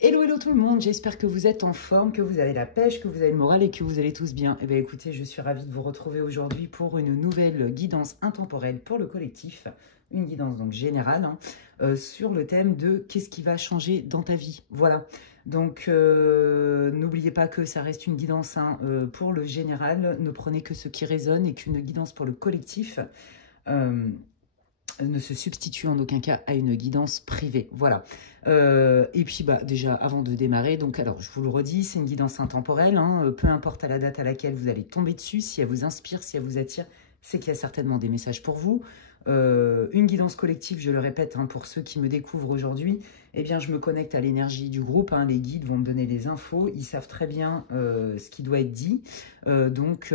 Hello, hello tout le monde, j'espère que vous êtes en forme, que vous avez la pêche, que vous avez le moral et que vous allez tous bien. Eh bien écoutez, je suis ravie de vous retrouver aujourd'hui pour une nouvelle guidance intemporelle pour le collectif. Une guidance donc générale sur le thème de qu'est-ce qui va changer dans ta vie. Voilà, donc n'oubliez pas que ça reste une guidance pour le général, ne prenez que ce qui résonne et qu'une guidance pour le collectif ne se substitue en aucun cas à une guidance privée. Voilà. Et puis, déjà, avant de démarrer, donc, alors, je vous le redis, c'est une guidance intemporelle. Peu importe à la date à laquelle vous allez tomber dessus, si elle vous inspire, si elle vous attire, c'est qu'il y a certainement des messages pour vous. Une guidance collective, je le répète, pour ceux qui me découvrent aujourd'hui, eh bien, je me connecte à l'énergie du groupe. Les guides vont me donner des infos. Ils savent très bien ce qui doit être dit. Donc,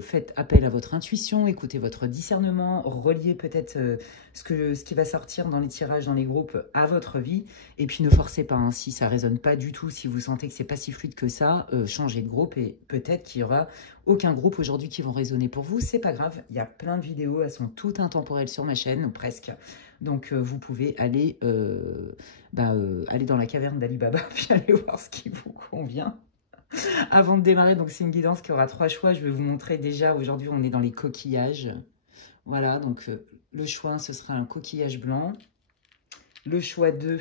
faites appel à votre intuition, écoutez votre discernement, reliez peut-être ce qui va sortir dans les tirages, dans les groupes, à votre vie. Et puis, ne forcez pas. Si ça ne résonne pas du tout, si vous sentez que c'est pas si fluide que ça, changez de groupe. Et peut-être qu'il y aura aucun groupe aujourd'hui qui vont résonner pour vous. C'est pas grave. Il y a plein de vidéos. Elles sont toutes intemporelles sur ma chaîne, ou presque. Donc, vous pouvez aller, aller dans la caverne d'Ali Baba, puis aller voir ce qui vous convient. Avant de démarrer, donc c'est une guidance qui aura 3 choix. Je vais vous montrer déjà, aujourd'hui, on est dans les coquillages. Voilà, donc le choix 1, ce sera un coquillage blanc. Le choix 2,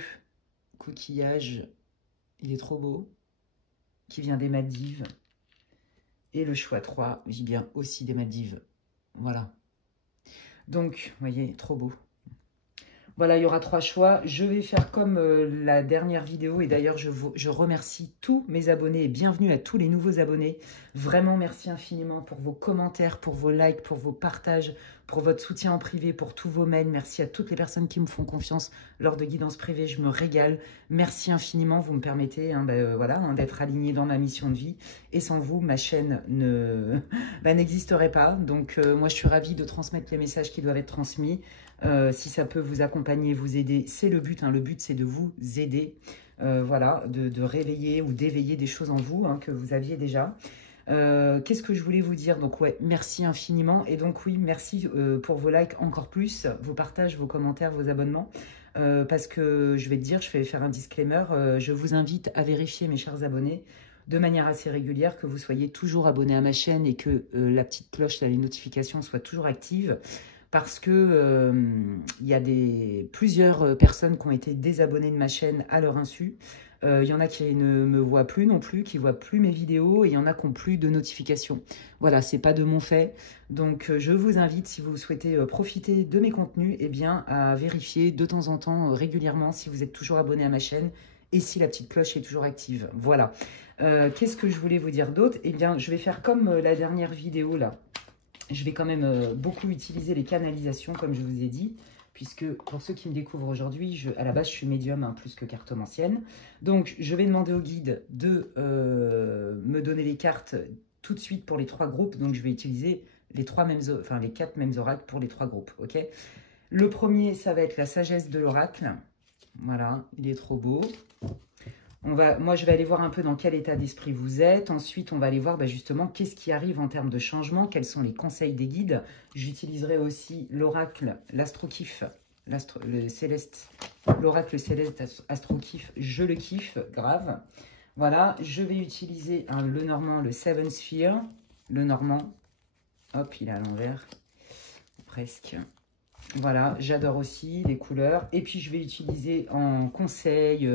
coquillage, il est trop beau, qui vient des Maldives. Et le choix 3, il vient aussi des Maldives. Voilà. Donc, vous voyez, trop beau. Voilà, il y aura 3 choix. Je vais faire comme la dernière vidéo. Et d'ailleurs, je remercie tous mes abonnés et bienvenue à tous les nouveaux abonnés. Vraiment, merci infiniment pour vos commentaires, pour vos likes, pour vos partages, pour votre soutien en privé, pour tous vos mails. Merci à toutes les personnes qui me font confiance lors de guidance privée. Je me régale. Merci infiniment. Vous me permettez d'être aligné dans ma mission de vie. Et sans vous, ma chaîne n'existerait pas. Donc, moi, je suis ravie de transmettre les messages qui doivent être transmis. Si ça peut vous accompagner, vous aider, c'est le but. Le but, c'est de vous aider, voilà, de réveiller ou d'éveiller des choses en vous que vous aviez déjà. Qu'est-ce que je voulais vous dire? Donc, ouais, merci infiniment. Et donc, oui, merci pour vos likes encore plus, vos partages, vos commentaires, vos abonnements. Parce que, je vais te dire, je vais faire un disclaimer. Je vous invite à vérifier, mes chers abonnés, de manière assez régulière, que vous soyez toujours abonnés à ma chaîne et que la petite cloche, les notifications soient toujours actives. Parce que il y a plusieurs personnes qui ont été désabonnées de ma chaîne à leur insu. Il y en a qui ne me voient plus non plus, qui ne voient plus mes vidéos, et il y en a qui n'ont plus de notifications. Voilà, c'est pas de mon fait. Donc, je vous invite, si vous souhaitez profiter de mes contenus, eh bien, à vérifier de temps en temps, régulièrement, si vous êtes toujours abonné à ma chaîne et si la petite cloche est toujours active. Voilà. Qu'est-ce que je voulais vous dire d'autre? Eh bien, je vais faire comme la dernière vidéo, là. Je vais quand même beaucoup utiliser les canalisations, comme je vous ai dit, puisque pour ceux qui me découvrent aujourd'hui, à la base, je suis médium plus que cartomancienne. Donc, je vais demander au guide de me donner les cartes tout de suite pour les 3 groupes. Donc, je vais utiliser les 4 mêmes oracles pour les 3 groupes. Ok. Le premier, ça va être la sagesse de l'oracle. Voilà, il est trop beau. Moi, je vais aller voir un peu dans quel état d'esprit vous êtes. Ensuite, on va aller voir justement qu'est-ce qui arrive en termes de changement, quels sont les conseils des guides. J'utiliserai aussi l'oracle, l'astro-kiff, l'oracle céleste astro-kiff, je le kiffe, grave. Voilà, je vais utiliser le normand, le Seven Sphere, le normand. Hop, il est à l'envers, presque. Voilà, j'adore aussi les couleurs. Et puis, je vais utiliser en conseil,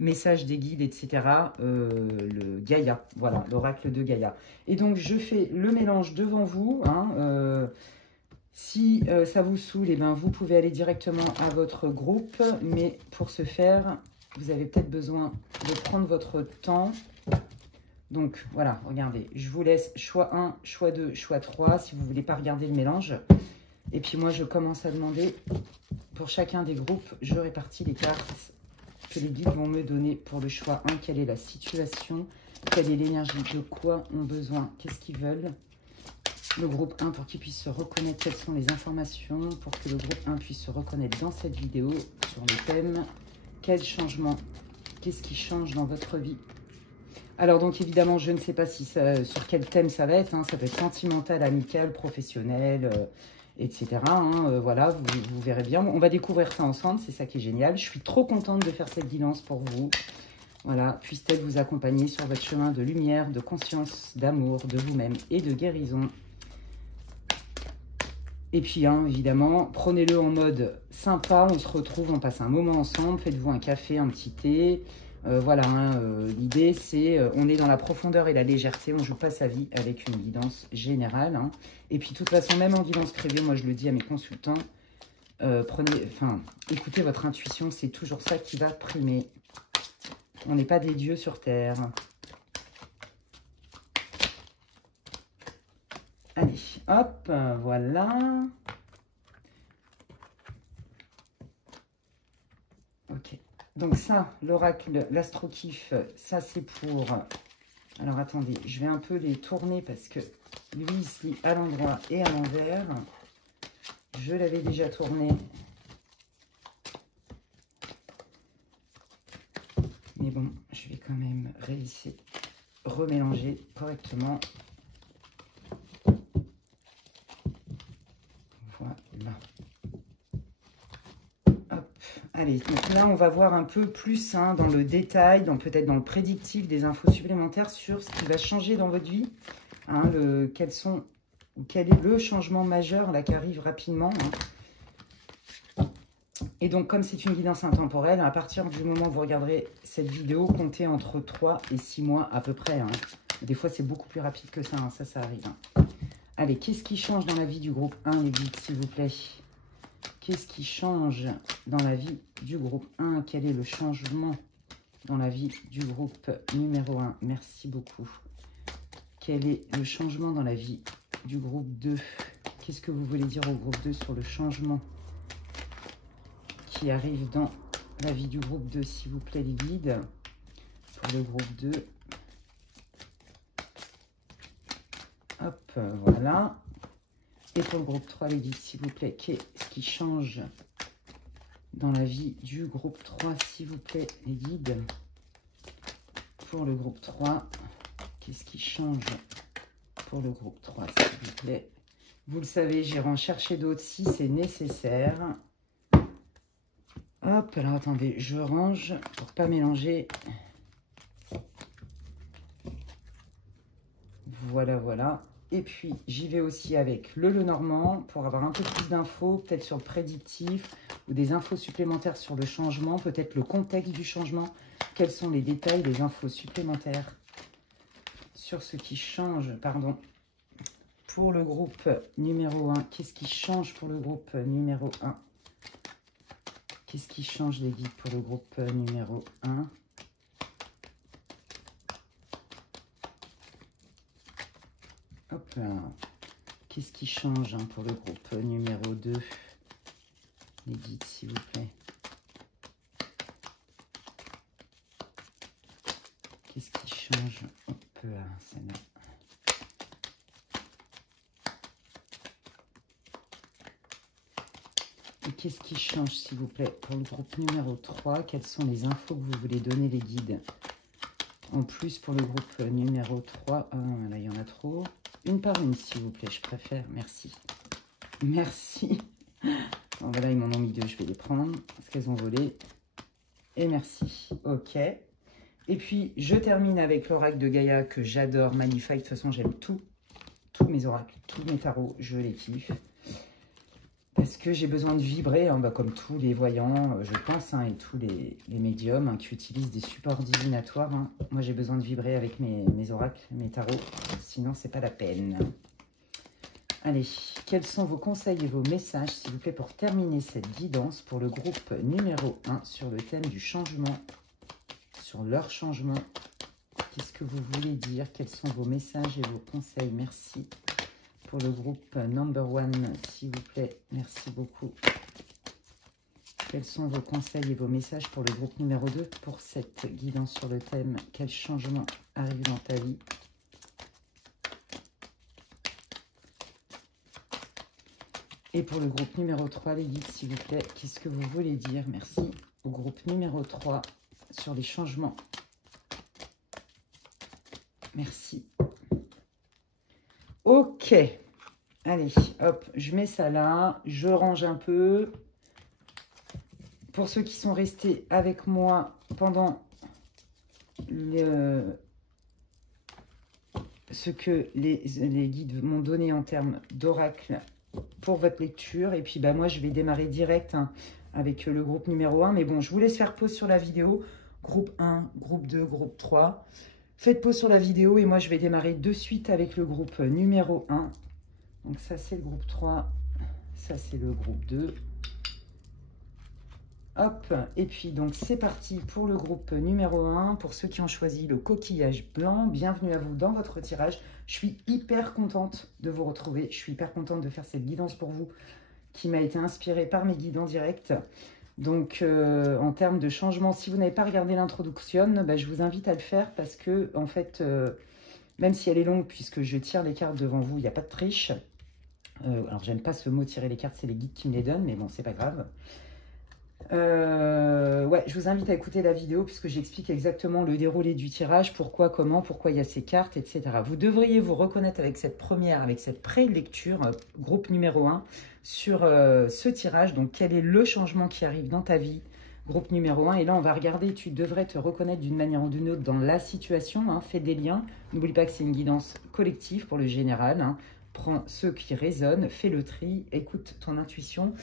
message des guides, etc., le Gaïa. Voilà, l'oracle de Gaïa. Et donc, je fais le mélange devant vous. Si ça vous saoule, eh ben, vous pouvez aller directement à votre groupe. Mais pour ce faire, vous avez peut-être besoin de prendre votre temps. Donc, voilà, regardez. Je vous laisse choix 1, choix 2, choix 3, si vous ne voulez pas regarder le mélange. Et puis moi, je commence à demander, pour chacun des groupes, je répartis les cartes que les guides vont me donner pour le choix 1. Quelle est la situation? Quelle est l'énergie? De quoi ont besoin? Qu'est-ce qu'ils veulent? Le groupe 1, pour qu'il puisse se reconnaître, quelles sont les informations? Pour que le groupe 1 puisse se reconnaître dans cette vidéo sur le thème. Quel changement? Qu'est-ce qui change dans votre vie? Alors donc évidemment, je ne sais pas sur quel thème ça va être. Ça peut être sentimental, amical, professionnel... etc. Voilà, vous verrez bien. On va découvrir ça ensemble, c'est ça qui est génial. Je suis trop contente de faire cette guidance pour vous. Voilà, puisse-t-elle vous accompagner sur votre chemin de lumière, de conscience, d'amour, de vous-même et de guérison. Et puis, hein, évidemment, prenez-le en mode sympa, on se retrouve, on passe un moment ensemble, faites-vous un café, un petit thé. Voilà, hein, l'idée c'est, on est dans la profondeur et la légèreté, on ne joue pas sa vie avec une guidance générale. Hein. Et puis, de toute façon, même en guidance privée, moi je le dis à mes consultants, écoutez votre intuition, c'est toujours ça qui va primer. On n'est pas des dieux sur Terre. Allez, hop, voilà. Ok. Donc ça, l'oracle, l'astro-kiff, ça c'est pour... Alors attendez, je vais un peu les tourner parce que lui, il se lit à l'endroit et à l'envers. Je l'avais déjà tourné. Mais bon, je vais quand même réussir, remélanger correctement. Voilà. Hop. Allez, donc là, on va voir un peu plus hein, dans le détail, peut-être dans le prédictif, des infos supplémentaires sur ce qui va changer dans votre vie. Hein, quel est le changement majeur là qui arrive rapidement. Hein. Et donc, comme c'est une guidance intemporelle, à partir du moment où vous regarderez cette vidéo, comptez entre 3 et 6 mois à peu près. Hein. Des fois, c'est beaucoup plus rapide que ça, hein, ça arrive. Hein. Allez, qu'est-ce qui change dans la vie du groupe 1, les guides, s'il vous plaît? Qu'est-ce qui change dans la vie du groupe 1? Quel est le changement dans la vie du groupe numéro 1? Merci beaucoup. Quel est le changement dans la vie du groupe 2? Qu'est-ce que vous voulez dire au groupe 2 sur le changement qui arrive dans la vie du groupe 2, s'il vous plaît, les guides? Pour le groupe 2. Hop, voilà. Et pour le groupe 3, les guides, s'il vous plaît, qu'est-ce qui change dans la vie du groupe 3, s'il vous plaît, les guides? Pour le groupe 3, qu'est-ce qui change pour le groupe 3, s'il vous plaît? Vous le savez, j'irai en chercher d'autres si c'est nécessaire. Hop, alors attendez, je range pour pas mélanger. Voilà, voilà. Et puis, j'y vais aussi avec le Lenormand pour avoir un peu plus d'infos, peut-être sur le prédictif ou des infos supplémentaires sur le changement, peut-être le contexte du changement. Quels sont les détails, les infos supplémentaires sur ce qui change, pardon, pour le groupe numéro 1. Qu'est-ce qui change pour le groupe numéro 1? Qu'est-ce qui change, les guides, pour le groupe numéro 1? Hop là. Qu'est-ce qui change hein, pour le groupe numéro 2? Les guides, s'il vous plaît. Qu'est-ce qui change? Hop là, celle-là. Et qu'est-ce qui change, s'il vous plaît, pour le groupe numéro 3? Quelles sont les infos que vous voulez donner, les guides? En plus, pour le groupe numéro 3, ah, là, il y en a trop. Une par une, s'il vous plaît, je préfère. Merci. Merci. Bon, voilà, ils m'en ont mis 2, je vais les prendre parce qu'elles ont volé. Et merci. Ok. Et puis, je termine avec l'oracle de Gaïa que j'adore, magnifique. De toute façon, j'aime tous mes oracles, tous mes tarots, je les kiffe. Parce que j'ai besoin de vibrer, hein, comme tous les voyants, je pense, hein, et tous les médiums hein, qui utilisent des supports divinatoires. Hein. Moi, j'ai besoin de vibrer avec mes oracles, mes tarots, sinon, c'est pas la peine. Allez, quels sont vos conseils et vos messages, s'il vous plaît, pour terminer cette guidance pour le groupe numéro 1 sur le thème du changement, sur leur changement? Qu'est-ce que vous voulez dire? Quels sont vos messages et vos conseils? Merci. Pour le groupe number 1, s'il vous plaît. Merci beaucoup. Quels sont vos conseils et vos messages pour le groupe numéro 2 pour cette guidance sur le thème? Quel changement arrive dans ta vie? Et pour le groupe numéro 3, les guides, s'il vous plaît, qu'est-ce que vous voulez dire? Merci. Au groupe numéro 3 sur les changements. Merci. Ok, allez, hop, je mets ça là, je range un peu. Pour ceux qui sont restés avec moi pendant ce que les guides m'ont donné en termes d'oracle pour votre lecture. Et puis, bah, moi, je vais démarrer direct hein, avec le groupe numéro 1. Mais bon, je vous laisse faire pause sur la vidéo. Groupe 1, groupe 2, groupe 3. Faites pause sur la vidéo et moi, je vais démarrer de suite avec le groupe numéro 1. Donc, ça, c'est le groupe 3. Ça, c'est le groupe 2. Hop, et puis donc c'est parti pour le groupe numéro 1. Pour ceux qui ont choisi le coquillage blanc, bienvenue à vous dans votre tirage. Je suis hyper contente de vous retrouver. Je suis hyper contente de faire cette guidance pour vous qui m'a été inspirée par mes guides en direct. Donc en termes de changement, si vous n'avez pas regardé l'introduction, bah, je vous invite à le faire parce que en fait, même si elle est longue puisque je tire les cartes devant vous, il n'y a pas de triche. Alors j'aime pas ce mot tirer les cartes, c'est les guides qui me les donnent, mais bon, c'est pas grave. Ouais, je vous invite à écouter la vidéo puisque j'explique exactement le déroulé du tirage, pourquoi, comment, pourquoi il y a ces cartes, etc. Vous devriez vous reconnaître avec cette première, avec cette pré-lecture, groupe numéro 1, sur ce tirage. Donc, quel est le changement qui arrive dans ta vie, groupe numéro 1. Et là, on va regarder, tu devrais te reconnaître d'une manière ou d'une autre dans la situation. Hein, fais des liens. N'oublie pas que c'est une guidance collective pour le général. Hein. Prends ceux qui résonnent, fais le tri, écoute ton intuition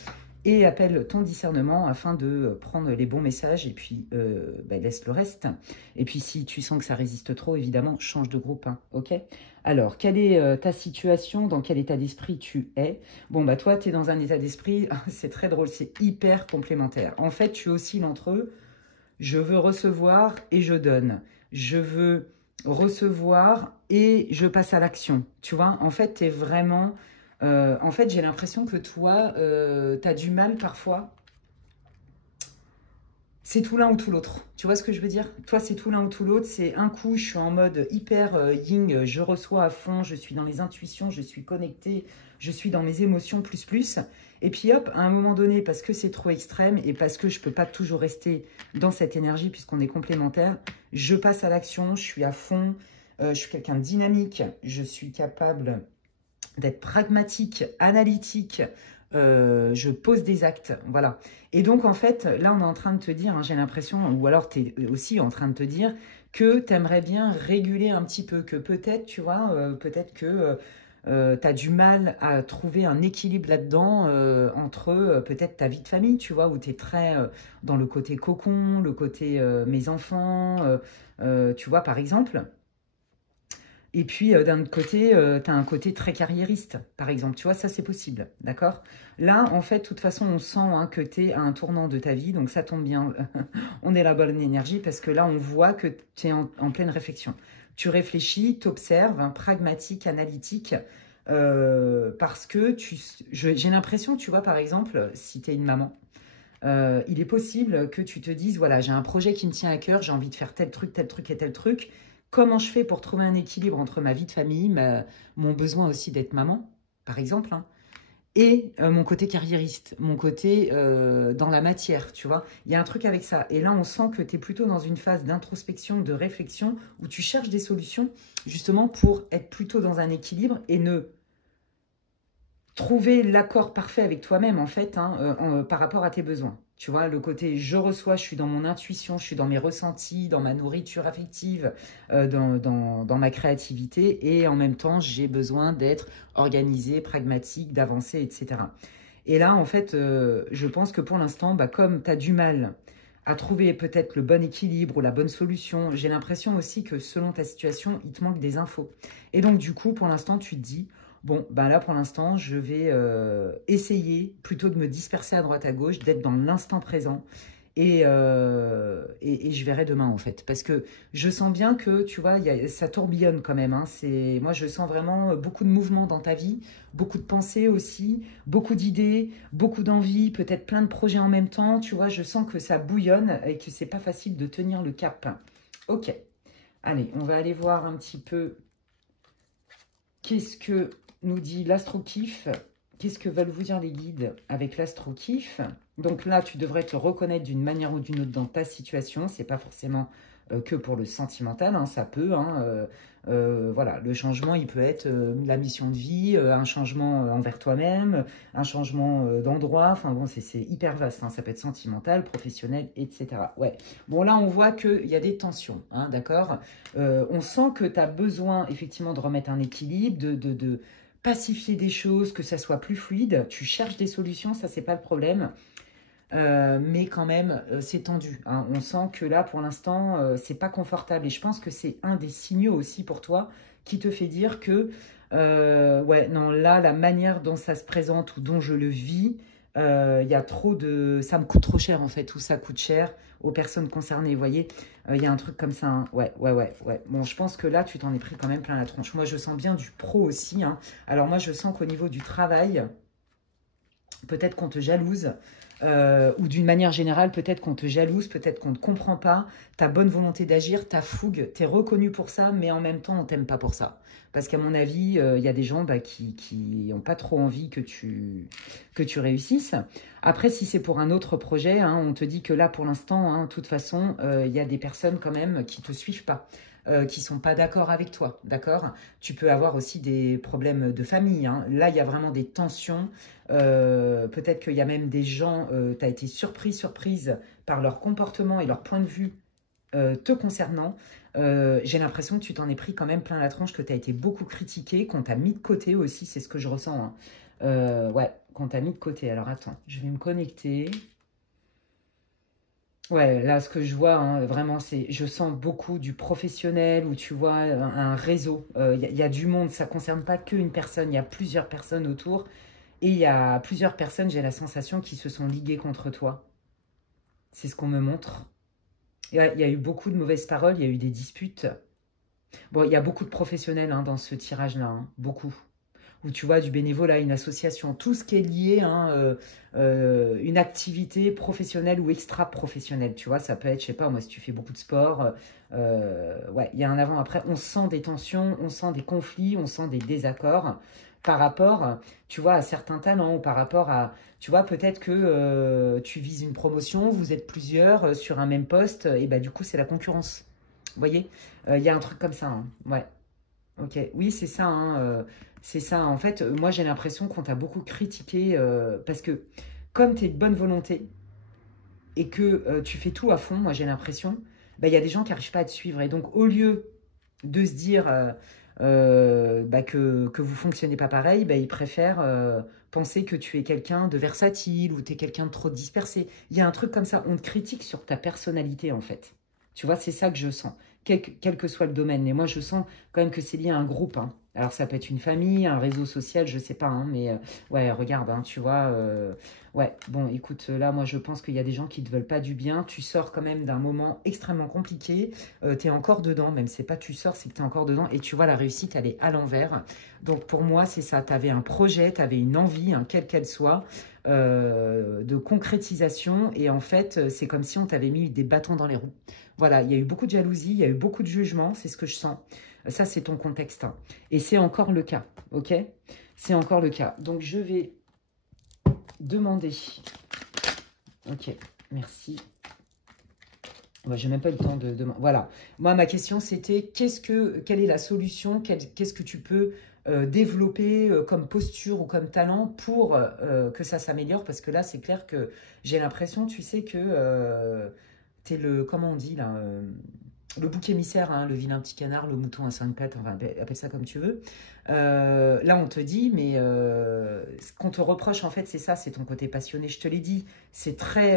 et appelle ton discernement afin de prendre les bons messages et puis bah, laisse le reste. Et puis si tu sens que ça résiste trop, évidemment, change de groupe. Hein, ok. Alors, quelle est ta situation? Dans quel état d'esprit tu es? Bon, bah toi, tu es dans un état d'esprit, c'est très drôle, c'est hyper complémentaire. En fait, tu oscilles entre eux. Je veux recevoir et je donne. Je veux recevoir et je passe à l'action. Tu vois, en fait, tu es vraiment... en fait, j'ai l'impression que toi, tu as du mal parfois. C'est tout l'un ou tout l'autre. Tu vois ce que je veux dire? Toi, c'est tout l'un ou tout l'autre. C'est un coup, je suis en mode hyper yin, je reçois à fond, je suis dans les intuitions, je suis connectée, je suis dans mes émotions plus. Et puis hop, à un moment donné, parce que c'est trop extrême et parce que je ne peux pas toujours rester dans cette énergie puisqu'on est complémentaires, je passe à l'action, je suis à fond, je suis quelqu'un de dynamique, je suis capable d'être pragmatique, analytique, je pose des actes, voilà. Et donc, en fait, là, on est en train de te dire, hein, j'ai l'impression, ou alors tu es aussi en train de te dire que tu aimerais bien réguler un petit peu, que peut-être, tu vois, peut-être que tu as du mal à trouver un équilibre là-dedans entre peut-être ta vie de famille, tu vois, où tu es très dans le côté cocon, le côté mes enfants, tu vois, par exemple. Et puis, d'un autre côté, tu as un côté très carriériste, par exemple. Tu vois, ça, c'est possible, d'accord? Là, en fait, de toute façon, on sent hein, que tu es à un tournant de ta vie. Donc, ça tombe bien. On est la bonne énergie parce que là, on voit que tu es en pleine réflexion. Tu réfléchis, tu observes, hein, pragmatique, analytique, parce que j'ai l'impression, tu vois, par exemple, si tu es une maman, il est possible que tu te dises, voilà, j'ai un projet qui me tient à cœur, j'ai envie de faire tel truc et tel truc. Comment je fais pour trouver un équilibre entre ma vie de famille, mon besoin aussi d'être maman, par exemple, hein, et mon côté carriériste, mon côté dans la matière, tu vois. Il y a un truc avec ça. Et là, on sent que tu es plutôt dans une phase d'introspection, de réflexion, où tu cherches des solutions, justement, pour être plutôt dans un équilibre et ne trouver l'accord parfait avec toi-même, en fait, hein, par rapport à tes besoins. Tu vois, le côté je reçois, je suis dans mon intuition, je suis dans mes ressentis, dans ma nourriture affective, dans ma créativité. Et en même temps, j'ai besoin d'être organisé, pragmatique, d'avancer, etc. Et là, en fait, je pense que pour l'instant, bah, comme tu as du mal à trouver peut-être le bon équilibre ou la bonne solution, j'ai l'impression aussi que selon ta situation, il te manque des infos. Et donc, du coup, pour l'instant, tu te dis... Bon, ben là, pour l'instant, je vais essayer plutôt de me disperser à droite à gauche, d'être dans l'instant présent. Et je verrai demain, en fait. Parce que je sens bien que, tu vois, ça tourbillonne quand même. Hein. Moi, je sens vraiment beaucoup de mouvements dans ta vie, beaucoup de pensées aussi, beaucoup d'idées, beaucoup d'envies, peut-être plein de projets en même temps. Tu vois, je sens que ça bouillonne et que c'est pas facile de tenir le cap. Ok. Allez, on va aller voir un petit peu qu'est-ce que... nous dit l'astro-kiff. Qu'est-ce que veulent vous dire les guides avec l'astro-kiff? Donc là, tu devrais te reconnaître d'une manière ou d'une autre dans ta situation. Ce n'est pas forcément que pour le sentimental, hein, ça peut, hein, voilà, le changement, il peut être la mission de vie, un changement envers toi-même, un changement d'endroit, enfin bon, c'est hyper vaste, hein, ça peut être sentimental, professionnel, etc. Ouais, bon là, on voit qu'il y a des tensions, hein, d'accord. On sent que tu as besoin, effectivement, de remettre un équilibre, de pacifier des choses, que ça soit plus fluide, tu cherches des solutions, ça, c'est pas le problème. Mais quand même, c'est tendu, hein. On sent que là, pour l'instant, c'est pas confortable. Et je pense que c'est un des signaux aussi pour toi qui te fait dire que, ouais, non, là, la manière dont ça se présente ou dont je le vis, il y a trop de... Ça me coûte trop cher, en fait, ou ça coûte cher aux personnes concernées, vous voyez. Il y a un truc comme ça, hein. Ouais. Bon, je pense que là, tu t'en es pris quand même plein la tronche. Moi, je sens bien du pro aussi, hein. Alors moi, je sens qu'au niveau du travail, peut-être qu'on te jalouse. Ou d'une manière générale, peut-être qu'on te jalouse, peut-être qu'on ne te comprend pas, ta bonne volonté d'agir, ta fougue, tu es reconnu pour ça, mais en même temps, on t'aime pas pour ça. Parce qu'à mon avis, il y a des gens qui n'ont pas trop envie que tu réussisses. Après, si c'est pour un autre projet, hein, on te dit que là, pour l'instant, hein, de toute façon, il y a des personnes quand même qui ne te suivent pas. Qui ne sont pas d'accord avec toi, d'accord? Tu peux avoir aussi des problèmes de famille, hein. Là, il y a vraiment des tensions. Peut-être qu'il y a même des gens, tu as été surprise par leur comportement et leur point de vue te concernant. J'ai l'impression que tu t'en es pris quand même plein la tronche, que tu as été beaucoup critiqué, qu'on t'a mis de côté aussi, c'est ce que je ressens, hein. Ouais, qu'on t'a mis de côté. Alors attends, je vais me connecter. Ouais, là, ce que je vois, hein, vraiment, c'est, je sens beaucoup du professionnel où tu vois un réseau. Il y a du monde, ça ne concerne pas qu'une personne, il y a plusieurs personnes autour. Et il y a plusieurs personnes, j'ai la sensation, qui se sont liguées contre toi. C'est ce qu'on me montre. Il y a eu beaucoup de mauvaises paroles, il y a eu des disputes. Bon, il y a beaucoup de professionnels, hein, dans ce tirage-là, hein, beaucoup. Où tu vois, du bénévolat, une association, tout ce qui est lié, hein, une activité professionnelle ou extra-professionnelle. Tu vois, ça peut être, je sais pas, moi, si tu fais beaucoup de sport, ouais, il y a un avant-après. On sent des tensions, on sent des conflits, on sent des désaccords par rapport, tu vois, à certains talents ou par rapport à, tu vois, peut-être que tu vises une promotion, vous êtes plusieurs sur un même poste, et bah du coup, c'est la concurrence. Vous voyez, il y a un truc comme ça, hein. Ouais. Ok, oui, c'est ça, hein, c'est ça. En fait, moi, j'ai l'impression qu'on t'a beaucoup critiqué parce que comme tu es de bonne volonté et que tu fais tout à fond, moi, j'ai l'impression, bah, il y a des gens qui n'arrivent pas à te suivre. Et donc, au lieu de se dire bah, que vous ne fonctionnez pas pareil, bah, ils préfèrent penser que tu es quelqu'un de versatile ou tu es quelqu'un de trop dispersé. Il y a un truc comme ça, on te critique sur ta personnalité, en fait. Tu vois, c'est ça que je sens, quel que soit le domaine. Mais moi, je sens quand même que c'est lié à un groupe, hein. Alors, ça peut être une famille, un réseau social, je sais pas, hein, mais ouais, regarde, hein, tu vois. Ouais, bon, écoute, là, moi, je pense qu'il y a des gens qui ne te veulent pas du bien. Tu sors quand même d'un moment extrêmement compliqué. Tu es encore dedans, même c'est pas tu sors, c'est que tu es encore dedans. Et tu vois, la réussite, elle est à l'envers. Donc, pour moi, c'est ça. Tu avais un projet, tu avais une envie, hein, quelle qu'elle soit, de concrétisation. Et en fait, c'est comme si on t'avait mis des bâtons dans les roues. Voilà, il y a eu beaucoup de jalousie, il y a eu beaucoup de jugement, c'est ce que je sens. Ça, c'est ton contexte, hein. Et c'est encore le cas, ok? C'est encore le cas. Donc, je vais demander. Ok, merci. Moi, j'ai même pas eu le temps de demander. Voilà. Moi, ma question, c'était quelle est la solution? Qu'est-ce que tu peux développer comme posture ou comme talent pour que ça s'améliore? Parce que là, c'est clair que j'ai l'impression, tu sais, que tu es le, comment on dit là, le bouc émissaire, hein, le vilain petit canard, le mouton à cinq pattes, enfin, appelle ça comme tu veux. Là, on te dit, mais ce qu'on te reproche, en fait, c'est ça, c'est ton côté passionné. Je te l'ai dit, c'est très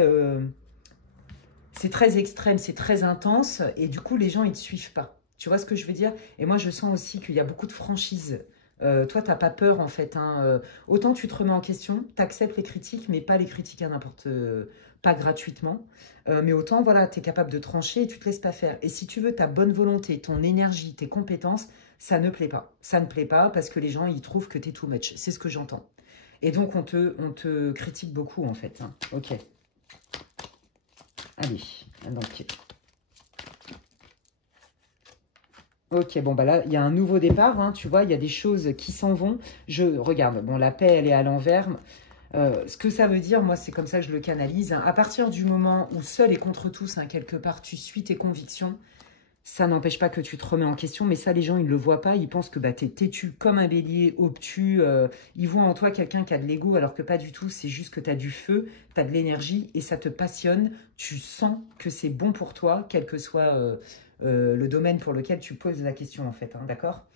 extrême, c'est très intense, et du coup, les gens, ils ne te suivent pas. Tu vois ce que je veux dire? Et moi, je sens aussi qu'il y a beaucoup de franchise. Toi, tu n'as pas peur, en fait, hein. Autant tu te remets en question, tu acceptes les critiques, mais pas les critiques à n'importe... pas gratuitement. Mais autant, voilà, tu es capable de trancher et tu ne te laisses pas faire. Et si tu veux ta bonne volonté, ton énergie, tes compétences, ça ne plaît pas. Ça ne plaît pas parce que les gens, ils trouvent que tu es too much. C'est ce que j'entends. Et donc, on te critique beaucoup, en fait, hein. Ok. Allez, donc... Ok, bon, bah là, il y a un nouveau départ, hein, tu vois, il y a des choses qui s'en vont. Regarde, bon, la paix, elle est à l'envers. Ce que ça veut dire, moi, c'est comme ça que je le canalise. Hein. À partir du moment où seul et contre tous, hein, quelque part, tu suis tes convictions, ça n'empêche pas que tu te remets en question, mais ça, les gens, ils ne le voient pas. Ils pensent que bah, tu es têtu comme un bélier, obtus. Ils voient en toi quelqu'un qui a de l'ego, alors que pas du tout. C'est juste que tu as du feu, tu as de l'énergie et ça te passionne. Tu sens que c'est bon pour toi, quel que soit le domaine pour lequel tu poses la question, en fait. Hein, d'accord.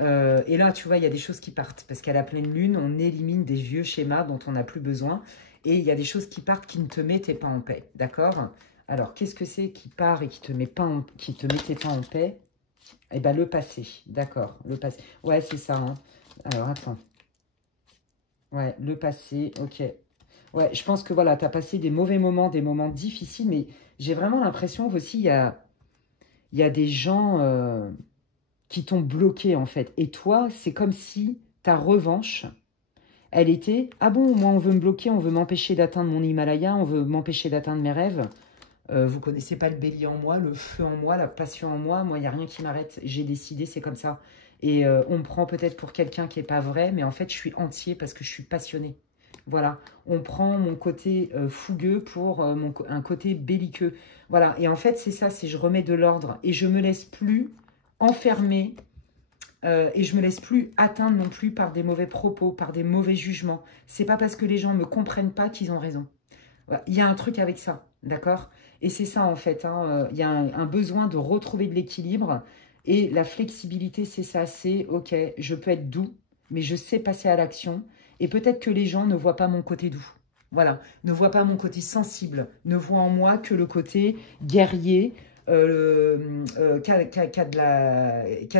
Et là, tu vois, il y a des choses qui partent. Parce qu'à la pleine lune, on élimine des vieux schémas dont on n'a plus besoin. Et il y a des choses qui partent qui ne te mettaient pas en paix. D'accord. Alors, qu'est-ce que c'est qui part et qui te mettait pas en paix? Eh bien, le passé. D'accord, le passé. Ouais, c'est ça. Hein. Alors, attends. Ouais, le passé, ok. Ouais, je pense que voilà, tu as passé des mauvais moments, des moments difficiles, mais j'ai vraiment l'impression qu'aussi, il y a des gens qui t'ont bloqué, en fait. Et toi, c'est comme si ta revanche, elle était, ah bon, moi, on veut me bloquer, on veut m'empêcher d'atteindre mon Himalaya, on veut m'empêcher d'atteindre mes rêves. Vous connaissez pas le bélier en moi, le feu en moi, la passion en moi. Moi, il n'y a rien qui m'arrête. J'ai décidé, c'est comme ça. Et on me prend peut-être pour quelqu'un qui n'est pas vrai, mais en fait, je suis entier parce que je suis passionné. Voilà. On prend mon côté fougueux pour un côté belliqueux. Voilà. Et en fait, c'est ça, c'est je remets de l'ordre. Et je me laisse plus enfermer et je me laisse plus atteindre non plus par des mauvais propos, par des mauvais jugements. C'est pas parce que les gens ne me comprennent pas qu'ils ont raison. Voilà. Il y a un truc avec ça, d'accord? Et c'est ça, en fait. Hein, il y a un besoin de retrouver de l'équilibre. Et la flexibilité, c'est ça. C'est, OK, je peux être doux, mais je sais passer à l'action. Et peut-être que les gens ne voient pas mon côté doux. Voilà. Ne voient pas mon côté sensible. Ne voient en moi que le côté guerrier, qui a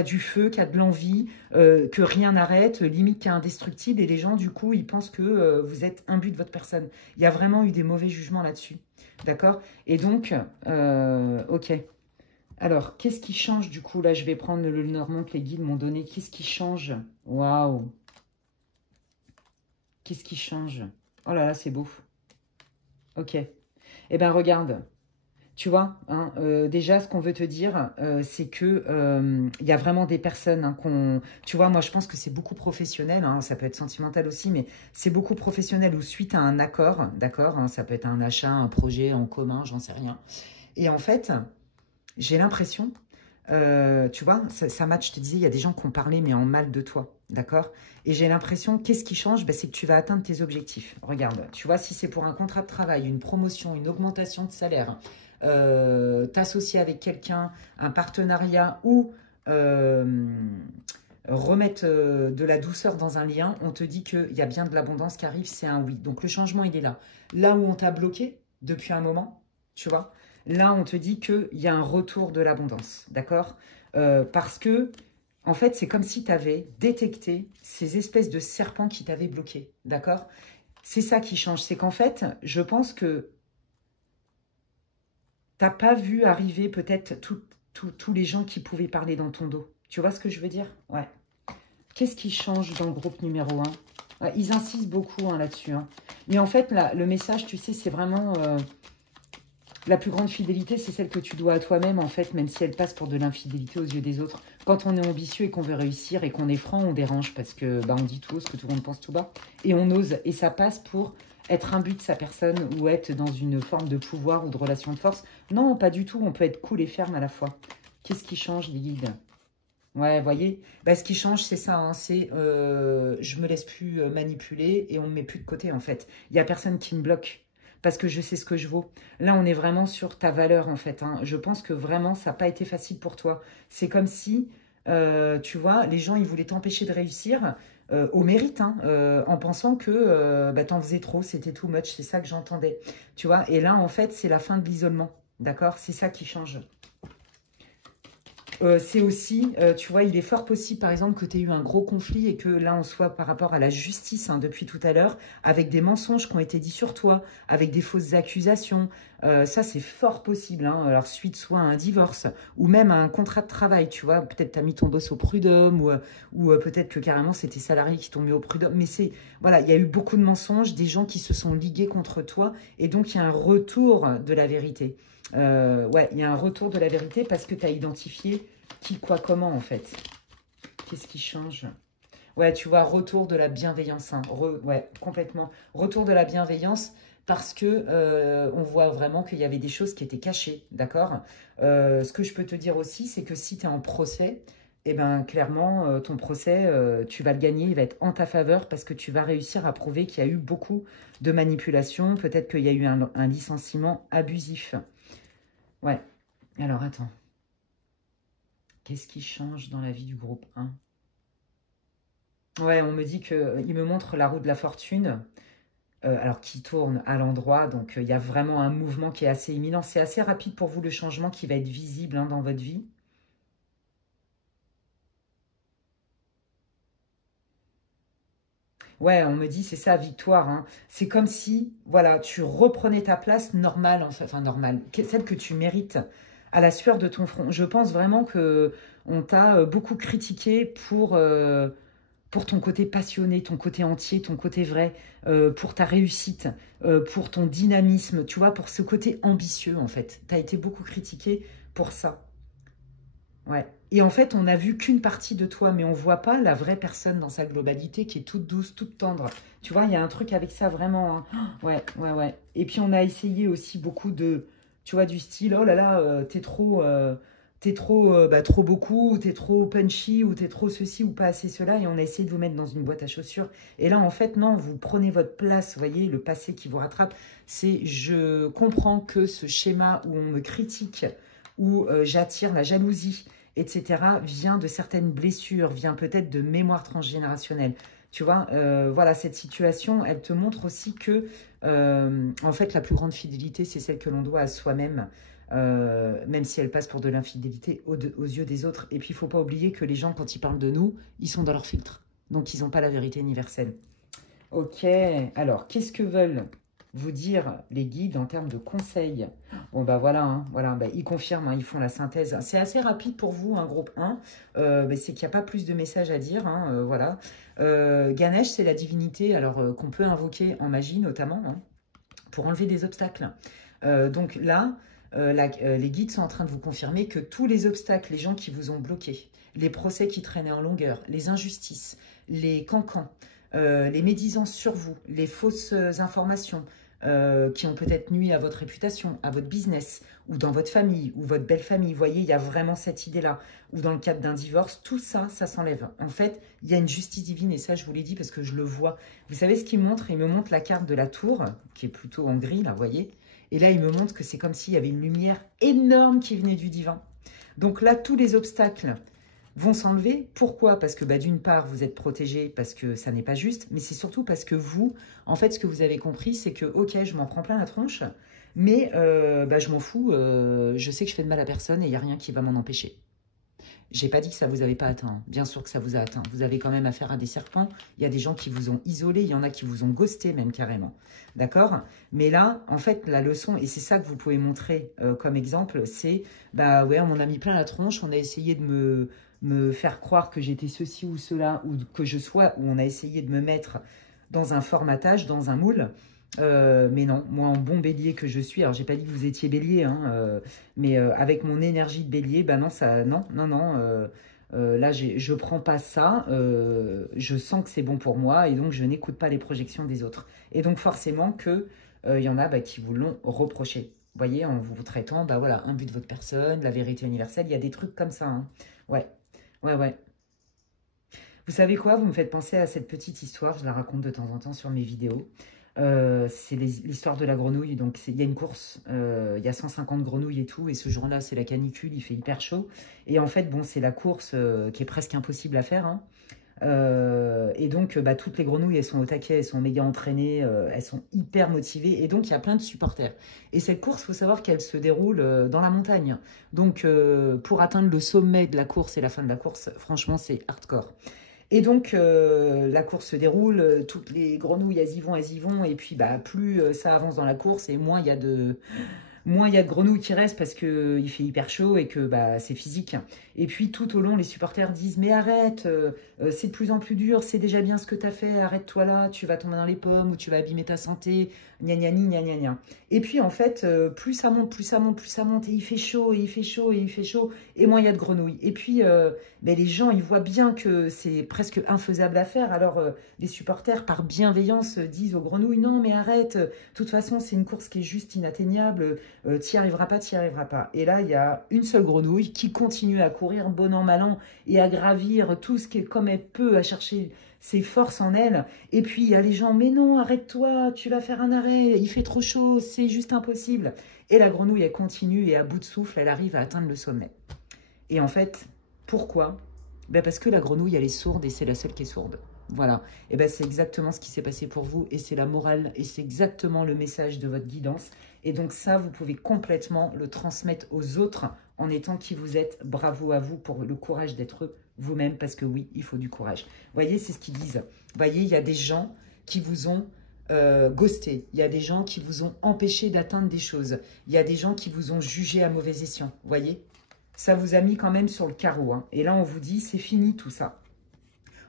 du feu, qui a de l'envie, que rien n'arrête, limite qui est indestructible. Et les gens, du coup, ils pensent que vous êtes imbu de votre personne. Il y a vraiment eu des mauvais jugements là-dessus. D'accord? Et donc, ok. Alors, qu'est-ce qui change du coup? Là, je vais prendre le Normand que les guides m'ont donné. Qu'est-ce qui change? Waouh! Qu'est-ce qui change? Oh là là, c'est beau. Ok. Eh bien, regarde. Tu vois, hein, déjà, ce qu'on veut te dire, c'est que il y a vraiment des personnes tu vois, moi, je pense que c'est beaucoup professionnel, hein, ça peut être sentimental aussi, mais c'est beaucoup professionnel ou suite à un accord, d'accord, hein, ça peut être un achat, un projet en commun, j'en sais rien. Et en fait, j'ai l'impression, tu vois, ça match, je te disais, il y a des gens qui ont parlé, mais en mal de toi, d'accord? Et j'ai l'impression, qu'est-ce qui change? Ben, c'est que tu vas atteindre tes objectifs. Regarde, tu vois, si c'est pour un contrat de travail, une promotion, une augmentation de salaire, t'associer avec quelqu'un, un partenariat ou remettre de la douceur dans un lien, on te dit qu'il y a bien de l'abondance qui arrive, c'est un oui. Donc le changement, il est là. Là où on t'a bloqué depuis un moment, tu vois, là on te dit qu'il y a un retour de l'abondance, d'accord? Parce que, en fait, c'est comme si tu avais détecté ces espèces de serpents qui t'avaient bloqué, d'accord? C'est ça qui change, c'est qu'en fait, je pense que t'as pas vu arriver peut-être tous les gens qui pouvaient parler dans ton dos. Tu vois ce que je veux dire? Ouais. Qu'est-ce qui change dans le groupe numéro 1? Ouais, ils insistent beaucoup hein, là-dessus. Hein. Mais en fait, là, le message, tu sais, c'est vraiment... la plus grande fidélité, c'est celle que tu dois à toi-même, en fait, même si elle passe pour de l'infidélité aux yeux des autres. Quand on est ambitieux et qu'on veut réussir et qu'on est franc, on dérange parce que bah, on dit tout haut ce que tout le monde pense tout bas. Et on ose. Et ça passe pour être imbu de sa personne ou être dans une forme de pouvoir ou de relation de force. Non, pas du tout. On peut être cool et ferme à la fois. Qu'est-ce qui change, les guides? Ouais, voyez, bah, ce qui change, c'est ça. Hein, c'est je me laisse plus manipuler et on me met plus de côté, en fait. Il n'y a personne qui me bloque parce que je sais ce que je vaux. Là, on est vraiment sur ta valeur, en fait. Hein. Je pense que vraiment, ça n'a pas été facile pour toi. C'est comme si, tu vois, les gens, ils voulaient t'empêcher de réussir au mérite, hein, en pensant que bah, t'en faisais trop, c'était too much. C'est ça que j'entendais, tu vois. Et là, en fait, c'est la fin de l'isolement, d'accord? C'est ça qui change. C'est aussi, tu vois, il est fort possible, par exemple, que tu aies eu un gros conflit et que là, on soit par rapport à la justice, hein, depuis tout à l'heure, avec des mensonges qui ont été dits sur toi, avec des fausses accusations. Ça, c'est fort possible. Hein. Alors, suite soit à un divorce ou même à un contrat de travail, tu vois. Peut-être tu as mis ton boss au prud'homme ou peut-être que carrément, c'est tes salariés qui t'ont mis au prud'homme. Mais c'est, voilà, il y a eu beaucoup de mensonges, des gens qui se sont ligués contre toi et donc, il y a un retour de la vérité. Ouais, il y a un retour de la vérité parce que tu as identifié qui, quoi, comment, en fait. Qu'est-ce qui change? Ouais, tu vois, retour de la bienveillance. Hein. Ouais, complètement. Retour de la bienveillance parce que on voit vraiment qu'il y avait des choses qui étaient cachées, d'accord? Ce que je peux te dire aussi, c'est que si tu es en procès, eh ben, clairement, ton procès, tu vas le gagner, il va être en ta faveur parce que tu vas réussir à prouver qu'il y a eu beaucoup de manipulation. Peut-être qu'il y a eu un licenciement abusif. Ouais. Alors, attends. Qu'est-ce qui change dans la vie du groupe 1? Ouais, on me dit qu'il me montre la roue de la fortune, alors qui tourne à l'endroit. Donc, il y a vraiment un mouvement qui est assez imminent. C'est assez rapide pour vous, le changement qui va être visible hein, dans votre vie. Ouais, on me dit, c'est ça, victoire. Hein. C'est comme si, voilà, tu reprenais ta place normale, enfin normale, celle que tu mérites, à la sueur de ton front. Je pense vraiment que on t'a beaucoup critiqué pour ton côté passionné, ton côté entier, ton côté vrai, pour ta réussite, pour ton dynamisme, tu vois, pour ce côté ambitieux, en fait. Tu as été beaucoup critiqué pour ça. Ouais. Et en fait, on n'a vu qu'une partie de toi, mais on voit pas la vraie personne dans sa globalité qui est toute douce, toute tendre. Tu vois, il y a un truc avec ça vraiment. Hein. Ouais, ouais, ouais. Et puis, on a essayé aussi beaucoup de, tu vois, du style, oh là là, trop beaucoup, ou t'es trop punchy, ou t'es trop ceci, ou pas assez cela. Et on a essayé de vous mettre dans une boîte à chaussures. Et là, en fait, non, vous prenez votre place, vous voyez, le passé qui vous rattrape. C'est, je comprends que ce schéma où on me critique, où j'attire la jalousie, etc., vient de certaines blessures, vient peut-être de mémoire transgénérationnelle. Tu vois, voilà, cette situation, elle te montre aussi que, en fait, la plus grande fidélité, c'est celle que l'on doit à soi-même, même si elle passe pour de l'infidélité aux yeux des autres. Et puis, il ne faut pas oublier que les gens, quand ils parlent de nous, ils sont dans leur filtre. Donc, ils n'ont pas la vérité universelle. Ok, alors, qu'est-ce que veulent vous dire les guides en termes de conseils? Bon, bah voilà, hein, voilà bah, ils confirment, hein, ils font la synthèse. C'est assez rapide pour vous, un groupe 1. Bah, c'est qu'il n'y a pas plus de messages à dire, hein, voilà. Ganesh, c'est la divinité alors qu'on peut invoquer en magie, notamment, hein, pour enlever des obstacles. Donc là, les guides sont en train de vous confirmer que tous les obstacles, les gens qui vous ont bloqué, les procès qui traînaient en longueur, les injustices, les cancans, les médisances sur vous, les fausses informations qui ont peut-être nui à votre réputation, à votre business, ou dans votre famille, ou votre belle famille. Vous voyez, il y a vraiment cette idée-là. Ou dans le cadre d'un divorce, tout ça, ça s'enlève. En fait, il y a une justice divine, et ça, je vous l'ai dit parce que je le vois. Vous savez ce qu'il montre? Il me montre la carte de la tour, qui est plutôt en gris, là, vous voyez. Et là, il me montre que c'est comme s'il y avait une lumière énorme qui venait du divin. Donc là, tous les obstacles vont s'enlever. Pourquoi? Parce que d'une part, vous êtes protégé, parce que ça n'est pas juste, mais c'est surtout parce que vous, en fait, ce que vous avez compris, c'est que, ok, je m'en prends plein la tronche, mais je m'en fous, je sais que je fais de mal à personne et il n'y a rien qui va m'en empêcher. J'ai pas dit que ça vous avait pas atteint. Bien sûr que ça vous a atteint. Vous avez quand même affaire à des serpents. Il y a des gens qui vous ont isolé. Il y en a qui vous ont ghosté même carrément. D'accord? Mais là, en fait, la leçon, et c'est ça que vous pouvez montrer comme exemple, c'est, bah ouais, on m'en a mis plein la tronche. On a essayé de me faire croire que j'étais ceci ou cela, ou que je sois, ou on a essayé de me mettre dans un formatage, dans un moule. Mais non, moi en bon bélier que je suis, alors j'ai pas dit que vous étiez bélier, hein, mais avec mon énergie de bélier, bah non, ça, non, non, non, là je prends pas ça, je sens que c'est bon pour moi et donc je n'écoute pas les projections des autres. Et donc forcément que y en a qui vous l'ont reproché. Vous voyez, en vous traitant, bah voilà, un but de votre personne, la vérité universelle, il y a des trucs comme ça, hein. Ouais, ouais, ouais. Vous savez quoi? Vous me faites penser à cette petite histoire, je la raconte de temps en temps sur mes vidéos. C'est l'histoire de la grenouille. Donc, il y a une course, il y a 150 grenouilles et tout. Et ce jour-là, c'est la canicule, il fait hyper chaud. Et en fait, bon, c'est la course qui est presque impossible à faire. Hein. Et donc, toutes les grenouilles, elles sont au taquet, elles sont méga entraînées, elles sont hyper motivées. Et donc, il y a plein de supporters. Et cette course, il faut savoir qu'elle se déroule dans la montagne. Donc, pour atteindre le sommet de la course et la fin de la course, franchement, c'est hardcore. Et donc, la course se déroule, toutes les grenouilles, elles y vont, et puis plus ça avance dans la course, et moins il y a moins il y a de grenouilles qui restent parce qu'il fait hyper chaud et que bah, c'est physique. Et puis tout au long, les supporters disent « Mais arrête, c'est de plus en plus dur, c'est déjà bien ce que tu as fait, arrête-toi là, tu vas tomber dans les pommes ou tu vas abîmer ta santé, gna gna gna gna gna. » Et puis en fait, plus ça monte, plus ça monte, plus ça monte, et il fait chaud, et il fait chaud, et il fait chaud, et moins il y a de grenouilles. Et puis ben, les gens, ils voient bien que c'est presque infaisable à faire. Alors les supporters, par bienveillance, disent aux grenouilles « Non mais arrête, de toute façon c'est une course qui est juste inatteignable, t'y arriveras pas, t'y arriveras pas. » Et là, il y a une seule grenouille qui continue à courir bon an, mal an, et à gravir tout ce qui est comme elle peut, à chercher ses forces en elle. Et puis, il y a les gens, mais non, arrête-toi, tu vas faire un arrêt, il fait trop chaud, c'est juste impossible. Et la grenouille, elle continue et à bout de souffle, elle arrive à atteindre le sommet. Et en fait, pourquoi? Ben parce que la grenouille, elle est sourde et c'est la seule qui est sourde. Voilà. Et ben c'est exactement ce qui s'est passé pour vous et c'est la morale et c'est exactement le message de votre guidance. Et donc ça, vous pouvez complètement le transmettre aux autres en étant qui vous êtes. Bravo à vous pour le courage d'être vous-même parce que oui, il faut du courage. Vous voyez, c'est ce qu'ils disent. Vous voyez, il y a des gens qui vous ont ghosté. Il y a des gens qui vous ont empêché d'atteindre des choses. Il y a des gens qui vous ont jugé à mauvais escient. Vous voyez, ça vous a mis quand même sur le carreau. Hein. Et là, on vous dit, c'est fini tout ça.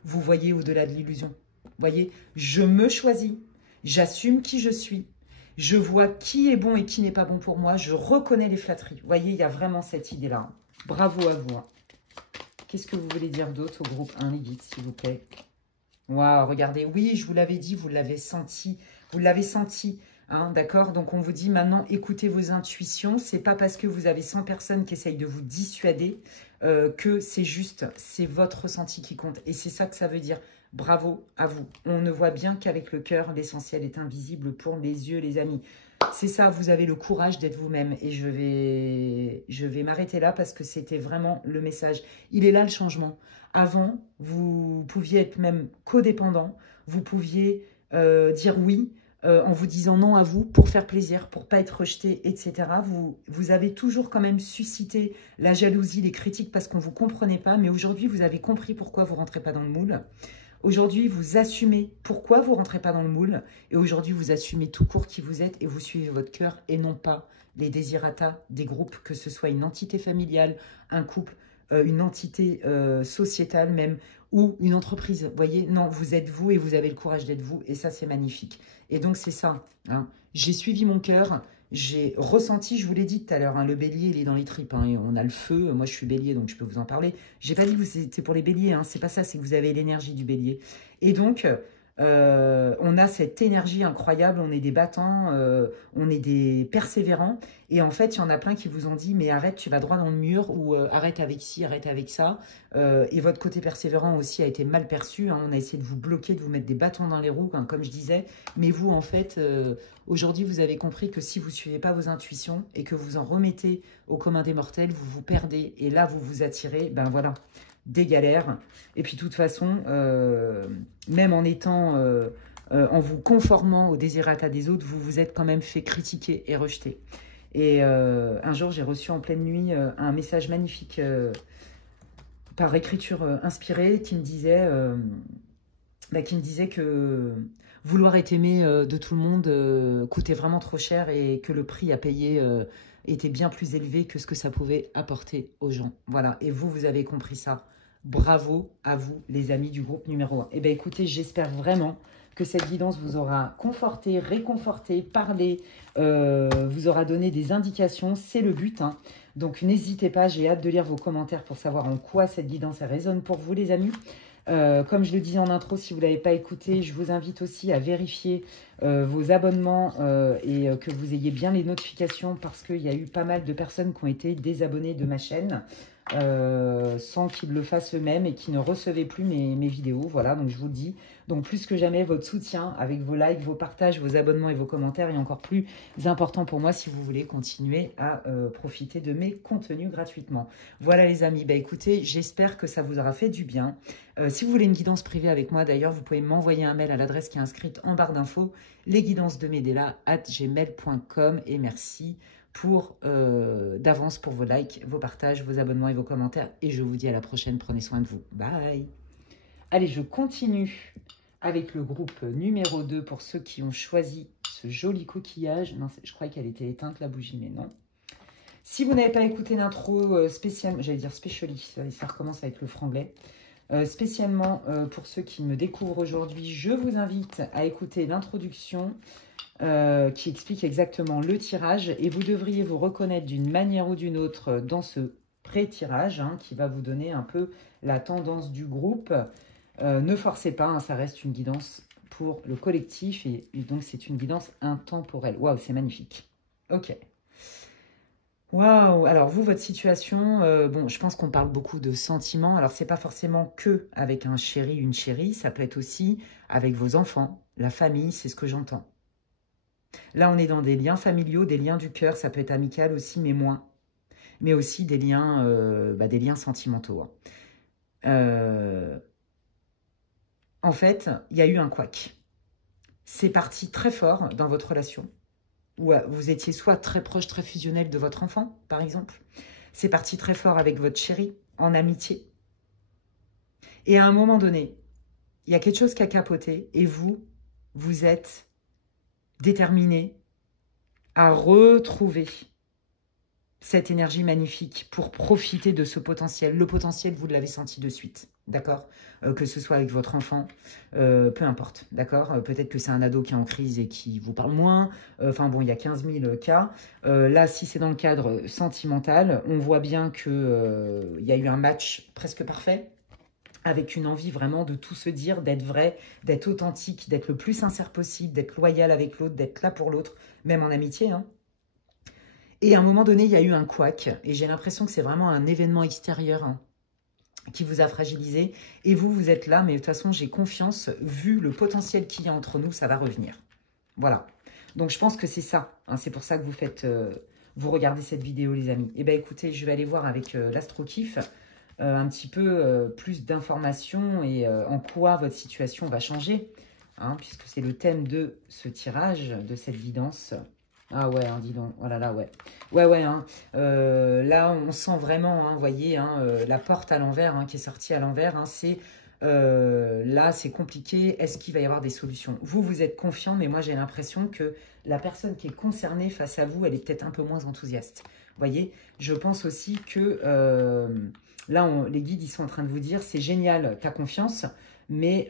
Vous voyez au-delà de l'illusion. Vous voyez, je me choisis. J'assume qui je suis. Je vois qui est bon et qui n'est pas bon pour moi. Je reconnais les flatteries. Vous voyez, il y a vraiment cette idée-là. Bravo à vous. Hein. Qu'est-ce que vous voulez dire d'autre au groupe 1, les guides, s'il vous plaît? Waouh, regardez. Oui, je vous l'avais dit, vous l'avez senti. Vous l'avez senti. Hein, d'accord? Donc, on vous dit maintenant, écoutez vos intuitions. C'est pas parce que vous avez 100 personnes qui essayent de vous dissuader que c'est juste. C'est votre ressenti qui compte. Et c'est ça que ça veut dire. Bravo à vous. On ne voit bien qu'avec le cœur, l'essentiel est invisible pour les yeux, les amis. C'est ça, vous avez le courage d'être vous-même. Et je vais m'arrêter là parce que c'était vraiment le message. Il est là le changement. Avant, vous pouviez être même codépendant. Vous pouviez dire oui en vous disant non à vous pour faire plaisir, pour pas être rejeté, etc. Vous avez toujours quand même suscité la jalousie, les critiques parce qu'on ne vous comprenait pas. Mais aujourd'hui, vous avez compris pourquoi vous ne rentrez pas dans le moule. Aujourd'hui, vous assumez pourquoi vous ne rentrez pas dans le moule. Et aujourd'hui, vous assumez tout court qui vous êtes et vous suivez votre cœur et non pas les désirata des groupes, que ce soit une entité familiale, un couple, une entité sociétale même, ou une entreprise. Vous voyez, non, vous êtes vous et vous avez le courage d'être vous. Et ça, c'est magnifique. Et donc, c'est ça. Hein. J'ai suivi mon cœur. J'ai ressenti, je vous l'ai dit tout à l'heure, hein, le bélier, il est dans les tripes. Hein, et on a le feu. Moi, je suis bélier, donc je peux vous en parler. J'ai pas dit que c'était pour les béliers. Hein, c'est pas ça, c'est que vous avez l'énergie du bélier. Et donc, on a cette énergie incroyable. On est des battants, on est des persévérants. Et en fait, il y en a plein qui vous ont dit, mais arrête, tu vas droit dans le mur, ou arrête avec ci, arrête avec ça. Et votre côté persévérant aussi a été mal perçu. Hein. On a essayé de vous bloquer, de vous mettre des bâtons dans les roues, hein, comme je disais. Mais vous, en fait, aujourd'hui, vous avez compris que si vous ne suivez pas vos intuitions et que vous en remettez au commun des mortels, vous vous perdez. Et là, vous vous attirez, ben voilà, des galères. Et puis, de toute façon, même en étant... en vous conformant aux désirata des autres, vous vous êtes quand même fait critiquer et rejeter. Et un jour, j'ai reçu en pleine nuit un message magnifique par écriture inspirée qui me disait que vouloir être aimé de tout le monde coûtait vraiment trop cher et que le prix à payer était bien plus élevé que ce que ça pouvait apporter aux gens. Voilà, et vous avez compris ça. Bravo à vous, les amis du groupe numéro 1. Eh bien, écoutez, j'espère vraiment que cette guidance vous aura conforté, réconforté, parlé, vous aura donné des indications. C'est le but. Hein. Donc, n'hésitez pas. J'ai hâte de lire vos commentaires pour savoir en quoi cette guidance elle résonne pour vous, les amis. Comme je le disais en intro, si vous ne l'avez pas écouté, je vous invite aussi à vérifier vos abonnements et que vous ayez bien les notifications parce qu'il y a eu pas mal de personnes qui ont été désabonnées de ma chaîne. Sans qu'ils le fassent eux-mêmes et qui ne recevaient plus mes vidéos. Voilà, donc je vous le dis. Donc plus que jamais, votre soutien avec vos likes, vos partages, vos abonnements et vos commentaires est encore plus important pour moi si vous voulez continuer à profiter de mes contenus gratuitement. Voilà les amis, bah, écoutez, j'espère que ça vous aura fait du bien. Si vous voulez une guidance privée avec moi d'ailleurs, vous pouvez m'envoyer un mail à l'adresse qui est inscrite en barre d'infos, lesguidancesdemedela@gmail.com et merci pour d'avance pour vos likes, vos partages, vos abonnements et vos commentaires. Et je vous dis à la prochaine. Prenez soin de vous. Bye. Allez, je continue avec le groupe numéro 2 pour ceux qui ont choisi ce ce joli coquillage. Non, je croyais qu'elle était éteinte, la bougie, mais non. Si vous n'avez pas écouté l'intro spéciale, j'allais dire specially, ça recommence avec le franglais. Spécialement pour ceux qui me découvrent aujourd'hui, je vous invite à écouter l'introduction qui explique exactement le tirage. Et vous devriez vous reconnaître d'une manière ou d'une autre dans ce pré-tirage hein, qui va vous donner un peu la tendance du groupe. Ne forcez pas, hein, ça reste une guidance pour le collectif et donc c'est une guidance intemporelle. Waouh, c'est magnifique. Ok. Waouh! Alors vous, votre situation, bon, je pense qu'on parle beaucoup de sentiments. Alors, c'est pas forcément que avec un chéri, une chérie. Ça peut être aussi avec vos enfants, la famille, c'est ce que j'entends. Là, on est dans des liens familiaux, des liens du cœur. Ça peut être amical aussi, mais moins. Mais aussi des liens sentimentaux. Hein. En fait, il y a eu un couac. C'est parti très fort dans votre relation. Où vous étiez soit très proche, très fusionnel de votre enfant, par exemple. C'est parti très fort avec votre chéri, en amitié. Et à un moment donné, il y a quelque chose qui a capoté et vous êtes déterminé à retrouver cette énergie magnifique pour profiter de ce potentiel. Le potentiel, vous l'avez senti de suite, d'accord? Que ce soit avec votre enfant, peu importe, d'accord? Peut-être que c'est un ado qui est en crise et qui vous parle moins. Enfin bon, il y a 15 000 cas. Là, si c'est dans le cadre sentimental, on voit bien qu'il y a eu un match presque parfait, avec une envie vraiment de tout se dire, d'être vrai, d'être authentique, d'être le plus sincère possible, d'être loyal avec l'autre, d'être là pour l'autre, même en amitié, hein. Et à un moment donné, il y a eu un couac. Et j'ai l'impression que c'est vraiment un événement extérieur hein, qui vous a fragilisé. Et vous êtes là, mais de toute façon, j'ai confiance. Vu le potentiel qu'il y a entre nous, ça va revenir. Voilà. Donc, je pense que c'est ça. Hein, c'est pour ça que vous regardez cette vidéo, les amis. Eh bien, écoutez, je vais aller voir avec l'Astro-Kiff un petit peu plus d'informations et en quoi votre situation va changer. Hein, puisque c'est le thème de ce tirage, de cette guidance. Ah ouais, hein, dis donc. Oh là là, ouais. Ouais, hein. Là, on sent vraiment, hein, vous voyez, hein, la porte à l'envers, hein, qui est sortie à l'envers. Hein, là, c'est compliqué. Est-ce qu'il va y avoir des solutions? Vous êtes confiant, mais moi, j'ai l'impression que la personne qui est concernée face à vous, elle est peut-être un peu moins enthousiaste. Vous voyez, je pense aussi que là, les guides, ils sont en train de vous dire, c'est génial, tu as confiance, mais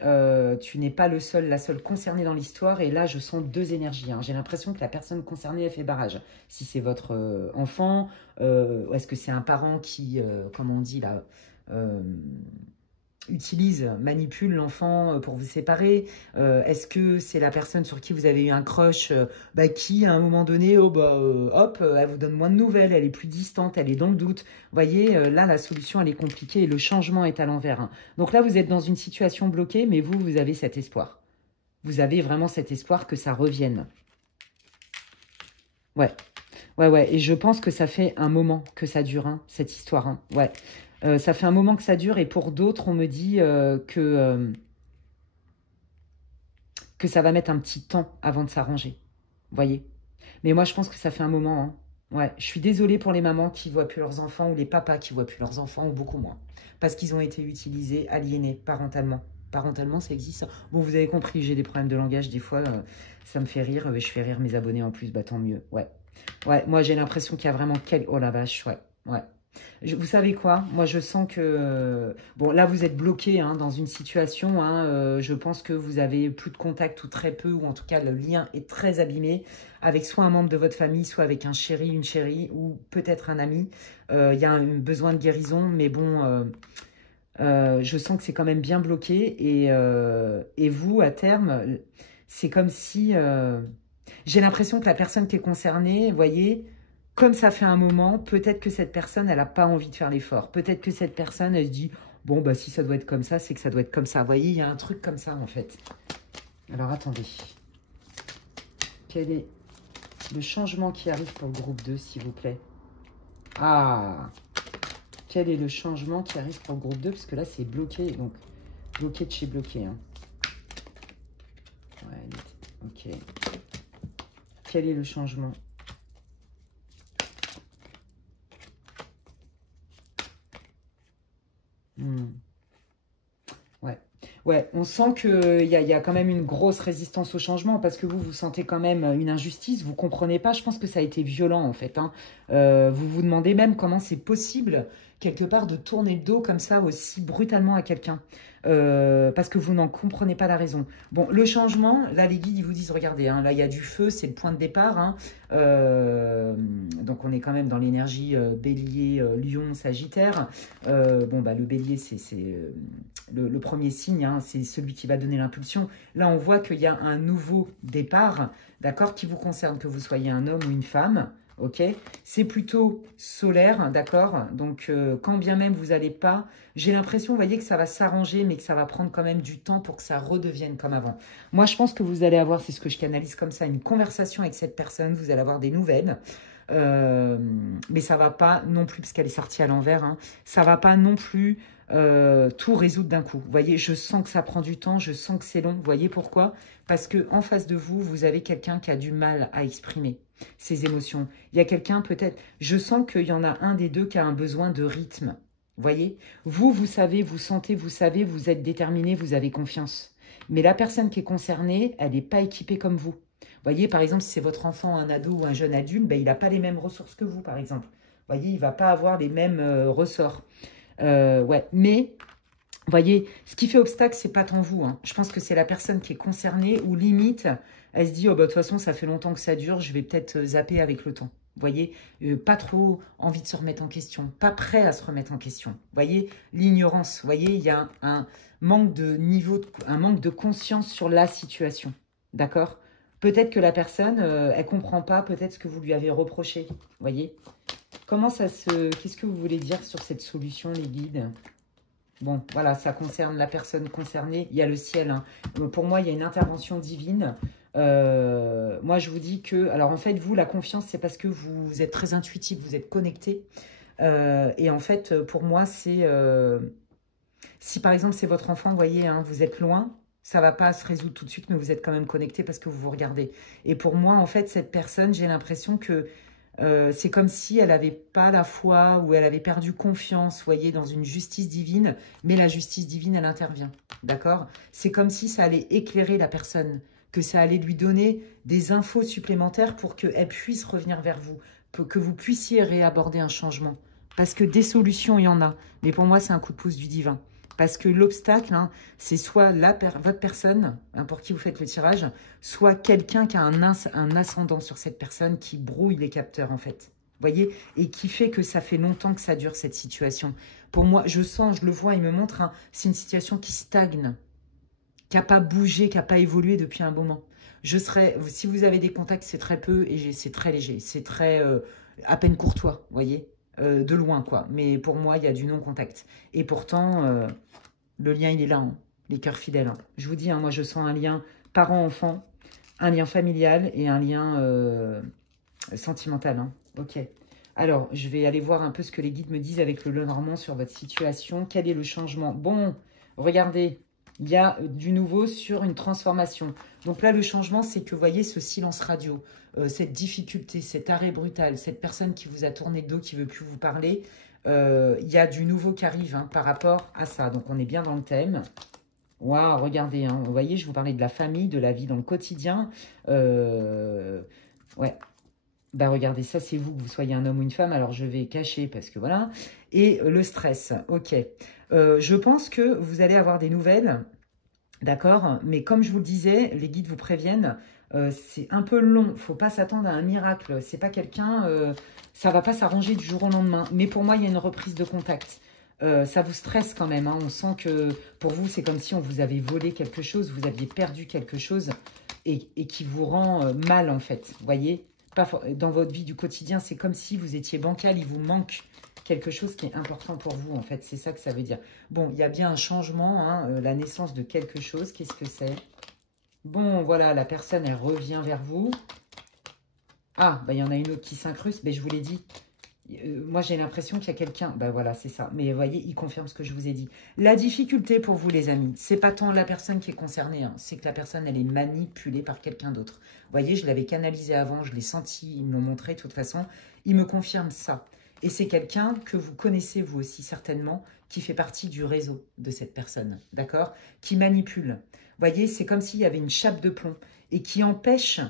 tu n'es pas la seule concernée dans l'histoire. Et là, je sens deux énergies. Hein. J'ai l'impression que la personne concernée, elle fait barrage. Si c'est votre enfant, est-ce que c'est un parent qui, comme on dit là, manipule l'enfant pour vous séparer? Est-ce que c'est la personne sur qui vous avez eu un crush qui, à un moment donné, hop, elle vous donne moins de nouvelles, elle est plus distante, elle est dans le doute. Vous voyez, là, la solution, elle est compliquée et le changement est à l'envers. Hein. Donc là, vous êtes dans une situation bloquée, mais vous avez cet espoir. Vous avez vraiment cet espoir que ça revienne. Ouais. Et je pense que ça fait un moment que ça dure, hein, cette histoire. Hein. Ouais. Ça fait un moment que ça dure et pour d'autres, on me dit que ça va mettre un petit temps avant de s'arranger. Vous voyez? Mais moi, je pense que ça fait un moment. Hein. Ouais, je suis désolée pour les mamans qui ne voient plus leurs enfants ou les papas qui ne voient plus leurs enfants ou beaucoup moins. Parce qu'ils ont été utilisés, aliénés parentalement. Parentalement, ça existe. Bon, vous avez compris, j'ai des problèmes de langage. Des fois, ça me fait rire. Je fais rire mes abonnés en plus. Bah, tant mieux. Ouais, moi, j'ai l'impression qu'il y a vraiment... Oh la vache, ouais. Vous savez quoi? Moi, je sens que... bon, là, vous êtes bloqué hein, dans une situation. Hein, je pense que vous avez plus de contact ou très peu, ou en tout cas, le lien est très abîmé avec soit un membre de votre famille, soit avec un chéri, une chérie, ou peut-être un ami. Il y a un besoin de guérison, mais bon... je sens que c'est quand même bien bloqué. Et vous, à terme, c'est comme si... j'ai l'impression que la personne qui est concernée, vous voyez... Comme ça fait un moment, peut-être que cette personne, elle n'a pas envie de faire l'effort. Peut-être que cette personne, elle se dit, bon, bah si ça doit être comme ça, c'est que ça doit être comme ça. Vous voyez, il y a un truc comme ça, en fait. Alors, attendez. Quel est le changement qui arrive pour le groupe 2, s'il vous plaît? Ah! Quel est le changement qui arrive pour le groupe 2? Parce que là, c'est bloqué. Donc, bloqué de chez bloqué. Hein. Ouais, ok. Quel est le changement? Ouais. Ouais, on sent qu'il y a quand même une grosse résistance au changement parce que vous sentez quand même une injustice, vous comprenez pas. Je pense que ça a été violent en fait, hein. Vous vous demandez même comment c'est possible, quelque part, de tourner le dos comme ça aussi brutalement à quelqu'un. Parce que vous n'en comprenez pas la raison. Bon, le changement, là les guides ils vous disent, regardez, hein, là il y a du feu, c'est le point de départ, hein. Donc on est quand même dans l'énergie bélier, lion, sagittaire. Bon, bah, le bélier c'est le premier signe, hein, c'est celui qui va donner l'impulsion. Là on voit qu'il y a un nouveau départ, d'accord, qui vous concerne, que vous soyez un homme ou une femme. Ok, c'est plutôt solaire, d'accord. Donc, quand bien même vous n'allez pas, j'ai l'impression, vous voyez, que ça va s'arranger, mais que ça va prendre quand même du temps pour que ça redevienne comme avant. Moi, je pense que vous allez avoir, c'est ce que je canalise comme ça, une conversation avec cette personne, vous allez avoir des nouvelles. Mais ça va pas non plus, parce qu'elle est sortie à l'envers, hein, ça va pas non plus tout résoudre d'un coup. Vous voyez, je sens que ça prend du temps, je sens que c'est long. Vous voyez pourquoi? Parce que en face de vous, vous avez quelqu'un qui a du mal à exprimer ses émotions. Il y a quelqu'un peut-être, je sens qu'il y en a un des deux qui a un besoin de rythme. Vous voyez, vous savez, vous sentez, vous savez, vous êtes déterminé, vous avez confiance. Mais la personne qui est concernée, elle n'est pas équipée comme vous. Vous voyez, par exemple, si c'est votre enfant, un ado ou un jeune adulte, ben, il n'a pas les mêmes ressources que vous, par exemple. Vous voyez, il ne va pas avoir les mêmes ressorts. Ouais, mais vous voyez, ce qui fait obstacle, c'est pas tant vous, hein. Je pense que c'est la personne qui est concernée ou limite, elle se dit, oh, bah, de toute façon, ça fait longtemps que ça dure, je vais peut-être zapper avec le temps. Vous voyez, pas trop envie de se remettre en question, pas prêt à se remettre en question. Vous voyez, l'ignorance, vous voyez, il y a un manque de niveau, un manque de conscience sur la situation. D'accord? Peut-être que la personne, elle comprend pas peut-être ce que vous lui avez reproché. Vous voyez? Comment ça se... Qu'est-ce que vous voulez dire sur cette solution, les guides? Bon, voilà, ça concerne la personne concernée. Il y a le ciel, hein. Pour moi, il y a une intervention divine. Moi, je vous dis que... Alors, en fait, vous, la confiance, c'est parce que vous êtes très intuitif, vous êtes connecté. Et en fait, pour moi, c'est... si, par exemple, c'est votre enfant, vous voyez, hein, vous êtes loin, ça ne va pas se résoudre tout de suite, mais vous êtes quand même connecté parce que vous vous regardez. Et pour moi, en fait, cette personne, j'ai l'impression que... c'est comme si elle n'avait pas la foi ou elle avait perdu confiance, vous voyez, dans une justice divine, mais la justice divine, elle intervient, d'accord? C'est comme si ça allait éclairer la personne, que ça allait lui donner des infos supplémentaires pour qu'elle puisse revenir vers vous, pour que vous puissiez réaborder un changement. Parce que des solutions, il y en a, mais pour moi, c'est un coup de pouce du divin. Parce que l'obstacle, hein, c'est soit votre personne, hein, pour qui vous faites le tirage, soit quelqu'un qui a un ascendant sur cette personne qui brouille les capteurs, en fait. Vous voyez? Et qui fait que ça fait longtemps que ça dure, cette situation. Pour moi, je sens, je le vois, il me montre, hein, c'est une situation qui stagne, qui n'a pas bougé, qui n'a pas évolué depuis un moment. Si vous avez des contacts, c'est très peu et c'est très léger. C'est très, à peine courtois, vous voyez? De loin, quoi. Mais pour moi, il y a du non-contact. Et pourtant, le lien, il est là, hein, les cœurs fidèles, hein. Je vous dis, hein, moi, je sens un lien parent-enfant, un lien familial et un lien sentimental, hein. Ok. Alors, je vais aller voir un peu ce que les guides me disent avec le Lenormand sur votre situation. Quel est le changement? Bon, regardez, il y a du nouveau sur une transformation. Donc là, le changement, c'est que vous voyez ce silence radio, cette difficulté, cet arrêt brutal, cette personne qui vous a tourné le dos, qui ne veut plus vous parler. Il y a du nouveau qui arrive, hein, par rapport à ça. Donc, on est bien dans le thème. Waouh, regardez, hein, vous voyez, je vous parlais de la famille, de la vie dans le quotidien. Ouais. Bah, regardez, ça, c'est vous, que vous soyez un homme ou une femme. Alors, je vais cacher parce que voilà. Et le stress, ok. Je pense que vous allez avoir des nouvelles, d'accord? Mais comme je vous le disais, les guides vous préviennent, c'est un peu long. Il ne faut pas s'attendre à un miracle. C'est pas quelqu'un... ça va pas s'arranger du jour au lendemain. Mais pour moi, il y a une reprise de contact. Ça vous stresse quand même, hein. On sent que pour vous, c'est comme si on vous avait volé quelque chose, vous aviez perdu quelque chose et qui vous rend mal, en fait. Vous voyez? Dans votre vie du quotidien, c'est comme si vous étiez bancal, il vous manque quelque chose qui est important pour vous, en fait. C'est ça que ça veut dire. Bon, il y a bien un changement, hein, la naissance de quelque chose. Qu'est-ce que c'est? Bon, voilà, la personne, elle revient vers vous. Ah, bah, il y en a une autre qui s'incruste, mais je vous l'ai dit. Moi, j'ai l'impression qu'il y a quelqu'un... Ben voilà, c'est ça. Mais vous voyez, il confirme ce que je vous ai dit. La difficulté pour vous, les amis, c'est pas tant la personne qui est concernée, hein, c'est que la personne, elle est manipulée par quelqu'un d'autre. Vous voyez, je l'avais canalisé avant, je l'ai senti, ils me l'ont montré de toute façon. Ils me confirment ça. Et c'est quelqu'un que vous connaissez vous aussi certainement, qui fait partie du réseau de cette personne, d'accord? Qui manipule. Vous voyez, c'est comme s'il y avait une chape de plomb et qui empêche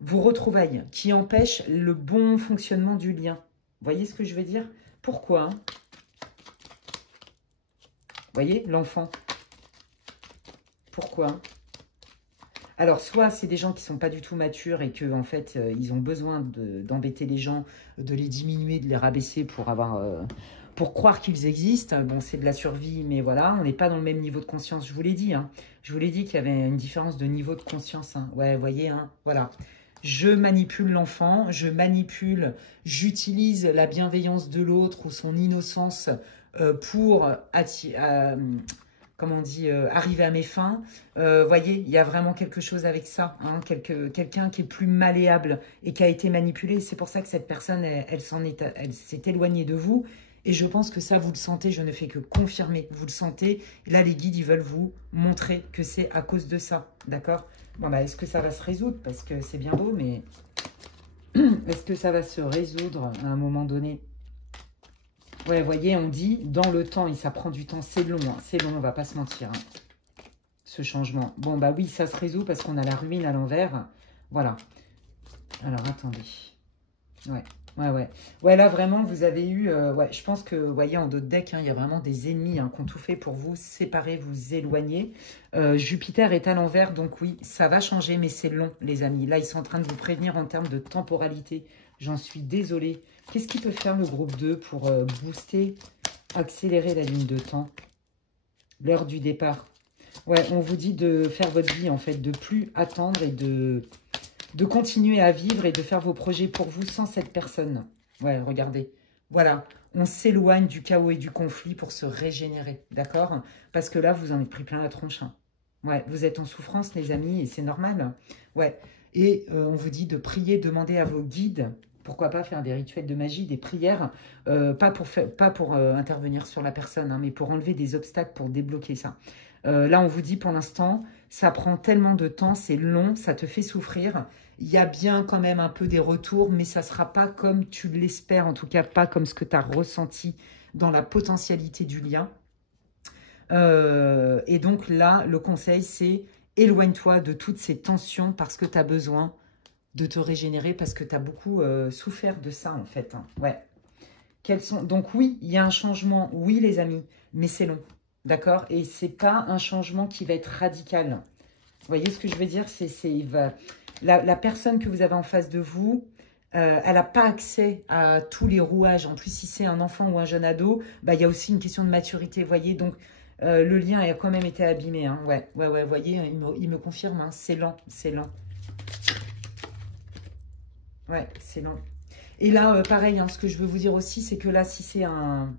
vos retrouvailles, qui empêche le bon fonctionnement du lien. Vous voyez ce que je veux dire? Pourquoi, hein? Vous voyez, l'enfant. Pourquoi? Alors, soit c'est des gens qui ne sont pas du tout matures et qu'en fait, ils ont besoin d'embêter les gens, de les diminuer, de les rabaisser pour croire qu'ils existent. Bon, c'est de la survie, mais voilà, on n'est pas dans le même niveau de conscience. Je vous l'ai dit, hein. Je vous l'ai dit qu'il y avait une différence de niveau de conscience. Hein. Ouais, vous voyez, hein, voilà. Je manipule l'enfant, j'utilise la bienveillance de l'autre ou son innocence pour comment on dit, arriver à mes fins. Voyez, il y a vraiment quelque chose avec ça. Hein, quelqu'un qui est plus malléable et qui a été manipulé. C'est pour ça que cette personne, elle s'est éloignée de vous. Et je pense que ça, vous le sentez, je ne fais que confirmer. Vous le sentez. Là, les guides, ils veulent vous montrer que c'est à cause de ça. D'accord? Bon, bah, est-ce que ça va se résoudre? Parce que c'est bien beau, mais est-ce que ça va se résoudre à un moment donné? Ouais, vous voyez, on dit dans le temps, et ça prend du temps, c'est long, hein, c'est long, on va pas se mentir, hein, ce changement. Bon, bah oui, ça se résout parce qu'on a la ruine à l'envers. Voilà. Alors, attendez. Ouais. Ouais, là, vraiment, vous avez eu... ouais, je pense que, vous voyez, en dos de deck, hein, il y a vraiment des ennemis hein, qui ont tout fait pour vous séparer, vous éloigner. Jupiter est à l'envers, donc oui, ça va changer, mais c'est long, les amis. Là, ils sont en train de vous prévenir en termes de temporalité. J'en suis désolée. Qu'est-ce qu'il peut faire le groupe 2 pour booster, accélérer la ligne de temps? L'heure du départ. Ouais, on vous dit de faire votre vie, en fait, de plus attendre et de continuer à vivre et de faire vos projets pour vous sans cette personne. Ouais, regardez. Voilà, on s'éloigne du chaos et du conflit pour se régénérer, d'accord? Parce que là, vous en avez pris plein la tronche. Hein. Ouais, vous êtes en souffrance, les amis, et c'est normal. Ouais, et on vous dit de prier, demander à vos guides, pourquoi pas faire des rituels de magie, des prières, pas pour intervenir sur la personne, hein, mais pour enlever des obstacles, pour débloquer ça. Là, on vous dit pour l'instant, ça prend tellement de temps, c'est long, ça te fait souffrir. Il y a bien quand même un peu des retours, mais ça ne sera pas comme tu l'espères, en tout cas pas comme ce que tu as ressenti dans la potentialité du lien. Et donc là, le conseil, c'est éloigne-toi de toutes ces tensions parce que tu as besoin de te régénérer, parce que tu as beaucoup souffert de ça, en fait. Hein. Ouais. Donc oui, il y a un changement, oui les amis, mais c'est long. D'accord? Et c'est pas un changement qui va être radical. Vous voyez ce que je veux dire? La personne que vous avez en face de vous, elle n'a pas accès à tous les rouages. En plus, si c'est un enfant ou un jeune ado, bah, il y a aussi une question de maturité. Vous voyez? Donc, le lien a quand même été abîmé. Hein. Ouais, vous voyez, il me confirme. Hein, c'est lent, c'est lent. Ouais, c'est lent. Et là, pareil, hein, ce que je veux vous dire aussi, c'est que là, si c'est un...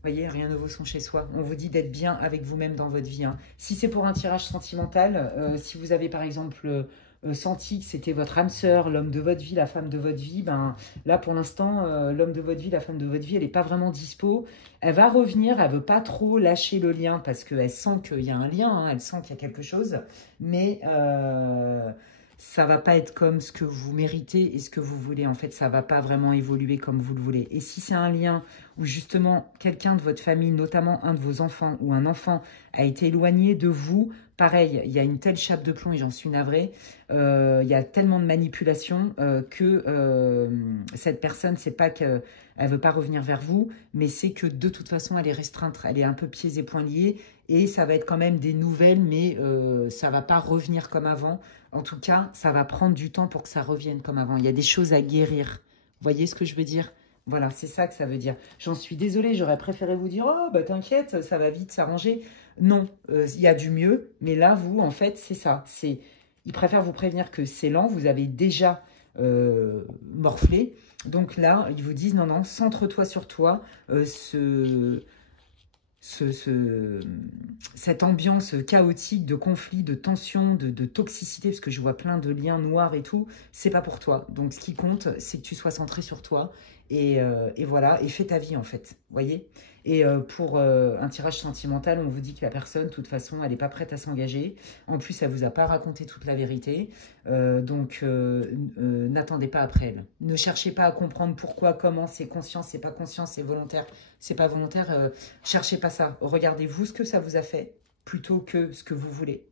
Vous voyez, rien ne vaut son chez soi. On vous dit d'être bien avec vous-même dans votre vie. Hein. Si c'est pour un tirage sentimental, si vous avez par exemple senti que c'était votre âme sœur, l'homme de votre vie, la femme de votre vie, ben là pour l'instant, l'homme de votre vie, la femme de votre vie, elle n'est pas vraiment dispo. Elle va revenir, elle ne veut pas trop lâcher le lien parce qu'elle sent qu'il y a un lien, hein, elle sent qu'il y a quelque chose, mais ça va pas être comme ce que vous méritez et ce que vous voulez. En fait, ça va pas vraiment évoluer comme vous le voulez. Et si c'est un lien où justement quelqu'un de votre famille, notamment un de vos enfants ou un enfant, a été éloigné de vous, pareil, il y a une telle chape de plomb et j'en suis navrée. Il y a tellement de manipulation que cette personne, c'est pas qu'elle veut pas revenir vers vous, mais c'est que de toute façon, elle est restreinte, elle est un peu pieds et poings liés et ça va être quand même des nouvelles, mais ça va pas revenir comme avant. En tout cas, ça va prendre du temps pour que ça revienne comme avant. Il y a des choses à guérir. Vous voyez ce que je veux dire? Voilà, c'est ça que ça veut dire. J'en suis désolée, j'aurais préféré vous dire « Oh, bah t'inquiète, ça va vite s'arranger. » Non, il y a du mieux. Mais là, vous, en fait, c'est ça. Ils préfèrent vous prévenir que c'est lent. Vous avez déjà morflé. Donc là, ils vous disent « Non, non, centre-toi sur toi. Cette ambiance chaotique de conflit, de tension, de toxicité, parce que je vois plein de liens noirs et tout, c'est pas pour toi. Donc, ce qui compte, c'est que tu sois centré sur toi Et voilà, et fais ta vie en fait, voyez. Et pour un tirage sentimental, on vous dit que la personne, de toute façon, elle n'est pas prête à s'engager. En plus, elle ne vous a pas raconté toute la vérité. Donc, n'attendez pas après elle. Ne cherchez pas à comprendre pourquoi, comment, c'est conscient, c'est pas conscient, c'est volontaire, c'est pas volontaire. Cherchez pas ça. Regardez-vous ce que ça vous a fait plutôt que ce que vous voulez.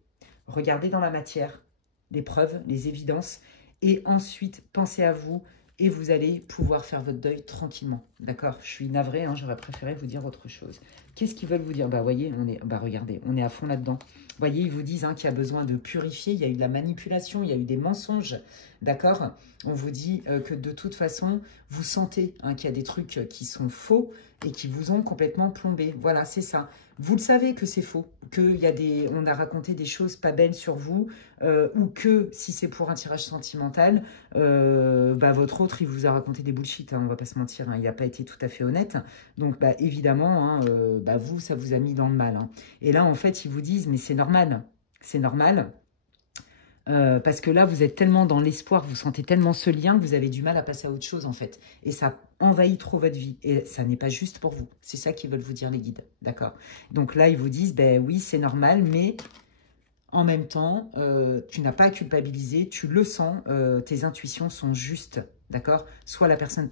Regardez dans la matière les preuves, les évidences. Et ensuite, pensez à vous. Et vous allez pouvoir faire votre deuil tranquillement. D'accord? Je suis navrée, hein, j'aurais préféré vous dire autre chose. Qu'est-ce qu'ils veulent vous dire? Bah, voyez, regardez, on est à fond là-dedans. Vous voyez, ils vous disent hein, qu'il y a besoin de purifier. Il y a eu de la manipulation, il y a eu des mensonges. D'accord? On vous dit que de toute façon, vous sentez hein, qu'il y a des trucs qui sont faux et qui vous ont complètement plombé. Voilà, c'est ça. Vous le savez que c'est faux, on a raconté des choses pas belles sur vous, ou que si c'est pour un tirage sentimental, votre autre, il vous a raconté des bullshit, hein, on va pas se mentir, hein, il n'a pas été tout à fait honnête. Donc, évidemment, hein, vous, ça vous a mis dans le mal. Hein. Et là, en fait, ils vous disent, mais c'est normal, c'est normal. Parce que là, vous êtes tellement dans l'espoir, vous sentez tellement ce lien que vous avez du mal à passer à autre chose, en fait. Et ça envahit trop votre vie. Et ça n'est pas juste pour vous. C'est ça qu'ils veulent vous dire, les guides. D'accord? Donc là, ils vous disent, ben oui, c'est normal, mais en même temps, tu n'as pas à culpabiliser, tu le sens, tes intuitions sont justes. D'accord? Soit la personne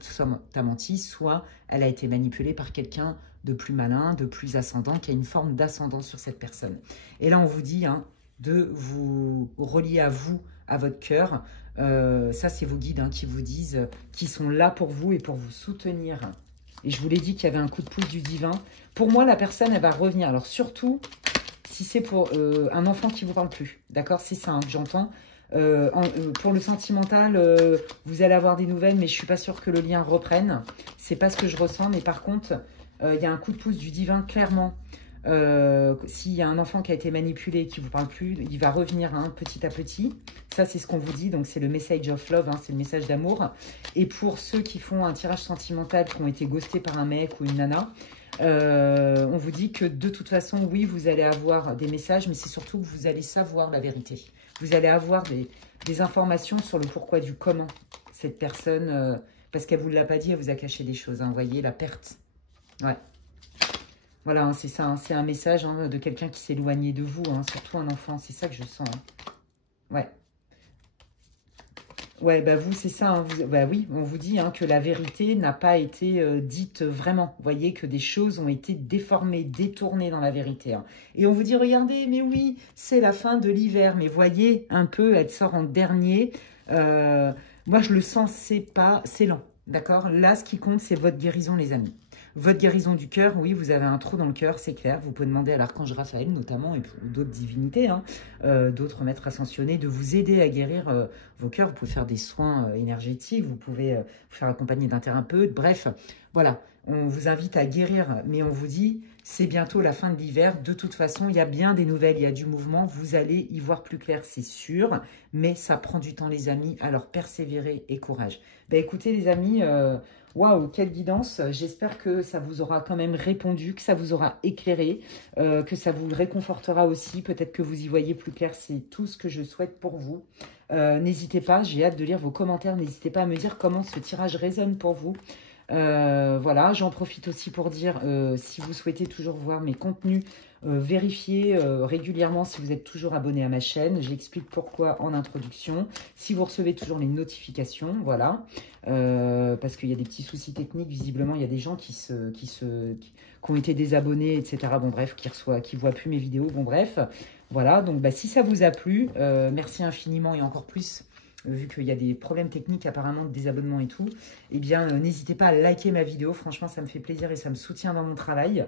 t'a menti, soit elle a été manipulée par quelqu'un de plus malin, de plus ascendant, qui a une forme d'ascendant sur cette personne. Et là, on vous dit... hein, de vous relier à vous, à votre cœur. Ça, c'est vos guides hein, qui vous disent, qui sont là pour vous et pour vous soutenir. Et je vous l'ai dit qu'il y avait un coup de pouce du divin. Pour moi, la personne, elle va revenir. Alors, surtout, si c'est pour un enfant qui ne vous parle plus. D'accord? C'est ça hein, que j'entends. Pour le sentimental, vous allez avoir des nouvelles, mais je ne suis pas sûre que le lien reprenne. C'est pas ce que je ressens. Mais par contre, il y a un coup de pouce du divin, clairement. S'il y a un enfant qui a été manipulé et qui ne vous parle plus, il va revenir hein, petit à petit. Ça, c'est ce qu'on vous dit. Donc, c'est le message of love, hein, c'est le message d'amour. Et pour ceux qui font un tirage sentimental, qui ont été ghostés par un mec ou une nana, on vous dit que de toute façon, oui, vous allez avoir des messages, mais c'est surtout que vous allez savoir la vérité. Vous allez avoir des informations sur le pourquoi du comment. Cette personne, parce qu'elle ne vous l'a pas dit, elle vous a caché des choses. Hein, vous voyez, la perte. Ouais. Voilà, hein, c'est ça, hein, c'est un message hein, de quelqu'un qui s'est éloigné de vous, hein, surtout un enfant, c'est ça que je sens. Hein. Ouais. Ouais, vous, c'est ça, hein, oui, on vous dit hein, que la vérité n'a pas été dite vraiment. Vous voyez que des choses ont été déformées, détournées dans la vérité. Hein. Et on vous dit, regardez, mais oui, c'est la fin de l'hiver, mais voyez, un peu, elle sort en dernier. Moi, je le sens, c'est lent, d'accord? Là, ce qui compte, c'est votre guérison, les amis. Votre guérison du cœur, oui, vous avez un trou dans le cœur, c'est clair. Vous pouvez demander à l'archange Raphaël, notamment, et d'autres divinités, hein, d'autres maîtres ascensionnés, de vous aider à guérir vos cœurs. Vous pouvez faire des soins énergétiques, vous pouvez vous faire accompagner d'un thérapeute. Bref, voilà, on vous invite à guérir, mais on vous dit, c'est bientôt la fin de l'hiver. De toute façon, il y a bien des nouvelles, il y a du mouvement. Vous allez y voir plus clair, c'est sûr, mais ça prend du temps, les amis. Alors, persévérez et courage. Écoutez, les amis... waouh, quelle guidance. J'espère que ça vous aura quand même répondu, que ça vous aura éclairé, que ça vous réconfortera aussi. Peut-être que vous y voyez plus clair, c'est tout ce que je souhaite pour vous. N'hésitez pas, j'ai hâte de lire vos commentaires. N'hésitez pas à me dire comment ce tirage résonne pour vous. Voilà, j'en profite aussi pour dire, si vous souhaitez toujours voir mes contenus, vérifiez régulièrement si vous êtes toujours abonné à ma chaîne. J'explique pourquoi en introduction. Si vous recevez toujours les notifications, voilà. Parce qu'il y a des petits soucis techniques. Visiblement, il y a des gens qui ont été désabonnés, etc. Bon, bref, qui voient plus mes vidéos. Bon, bref. Voilà, donc si ça vous a plu, merci infiniment et encore plus. Vu qu'il y a des problèmes techniques apparemment de désabonnement et tout, eh bien, n'hésitez pas à liker ma vidéo. Franchement, ça me fait plaisir et ça me soutient dans mon travail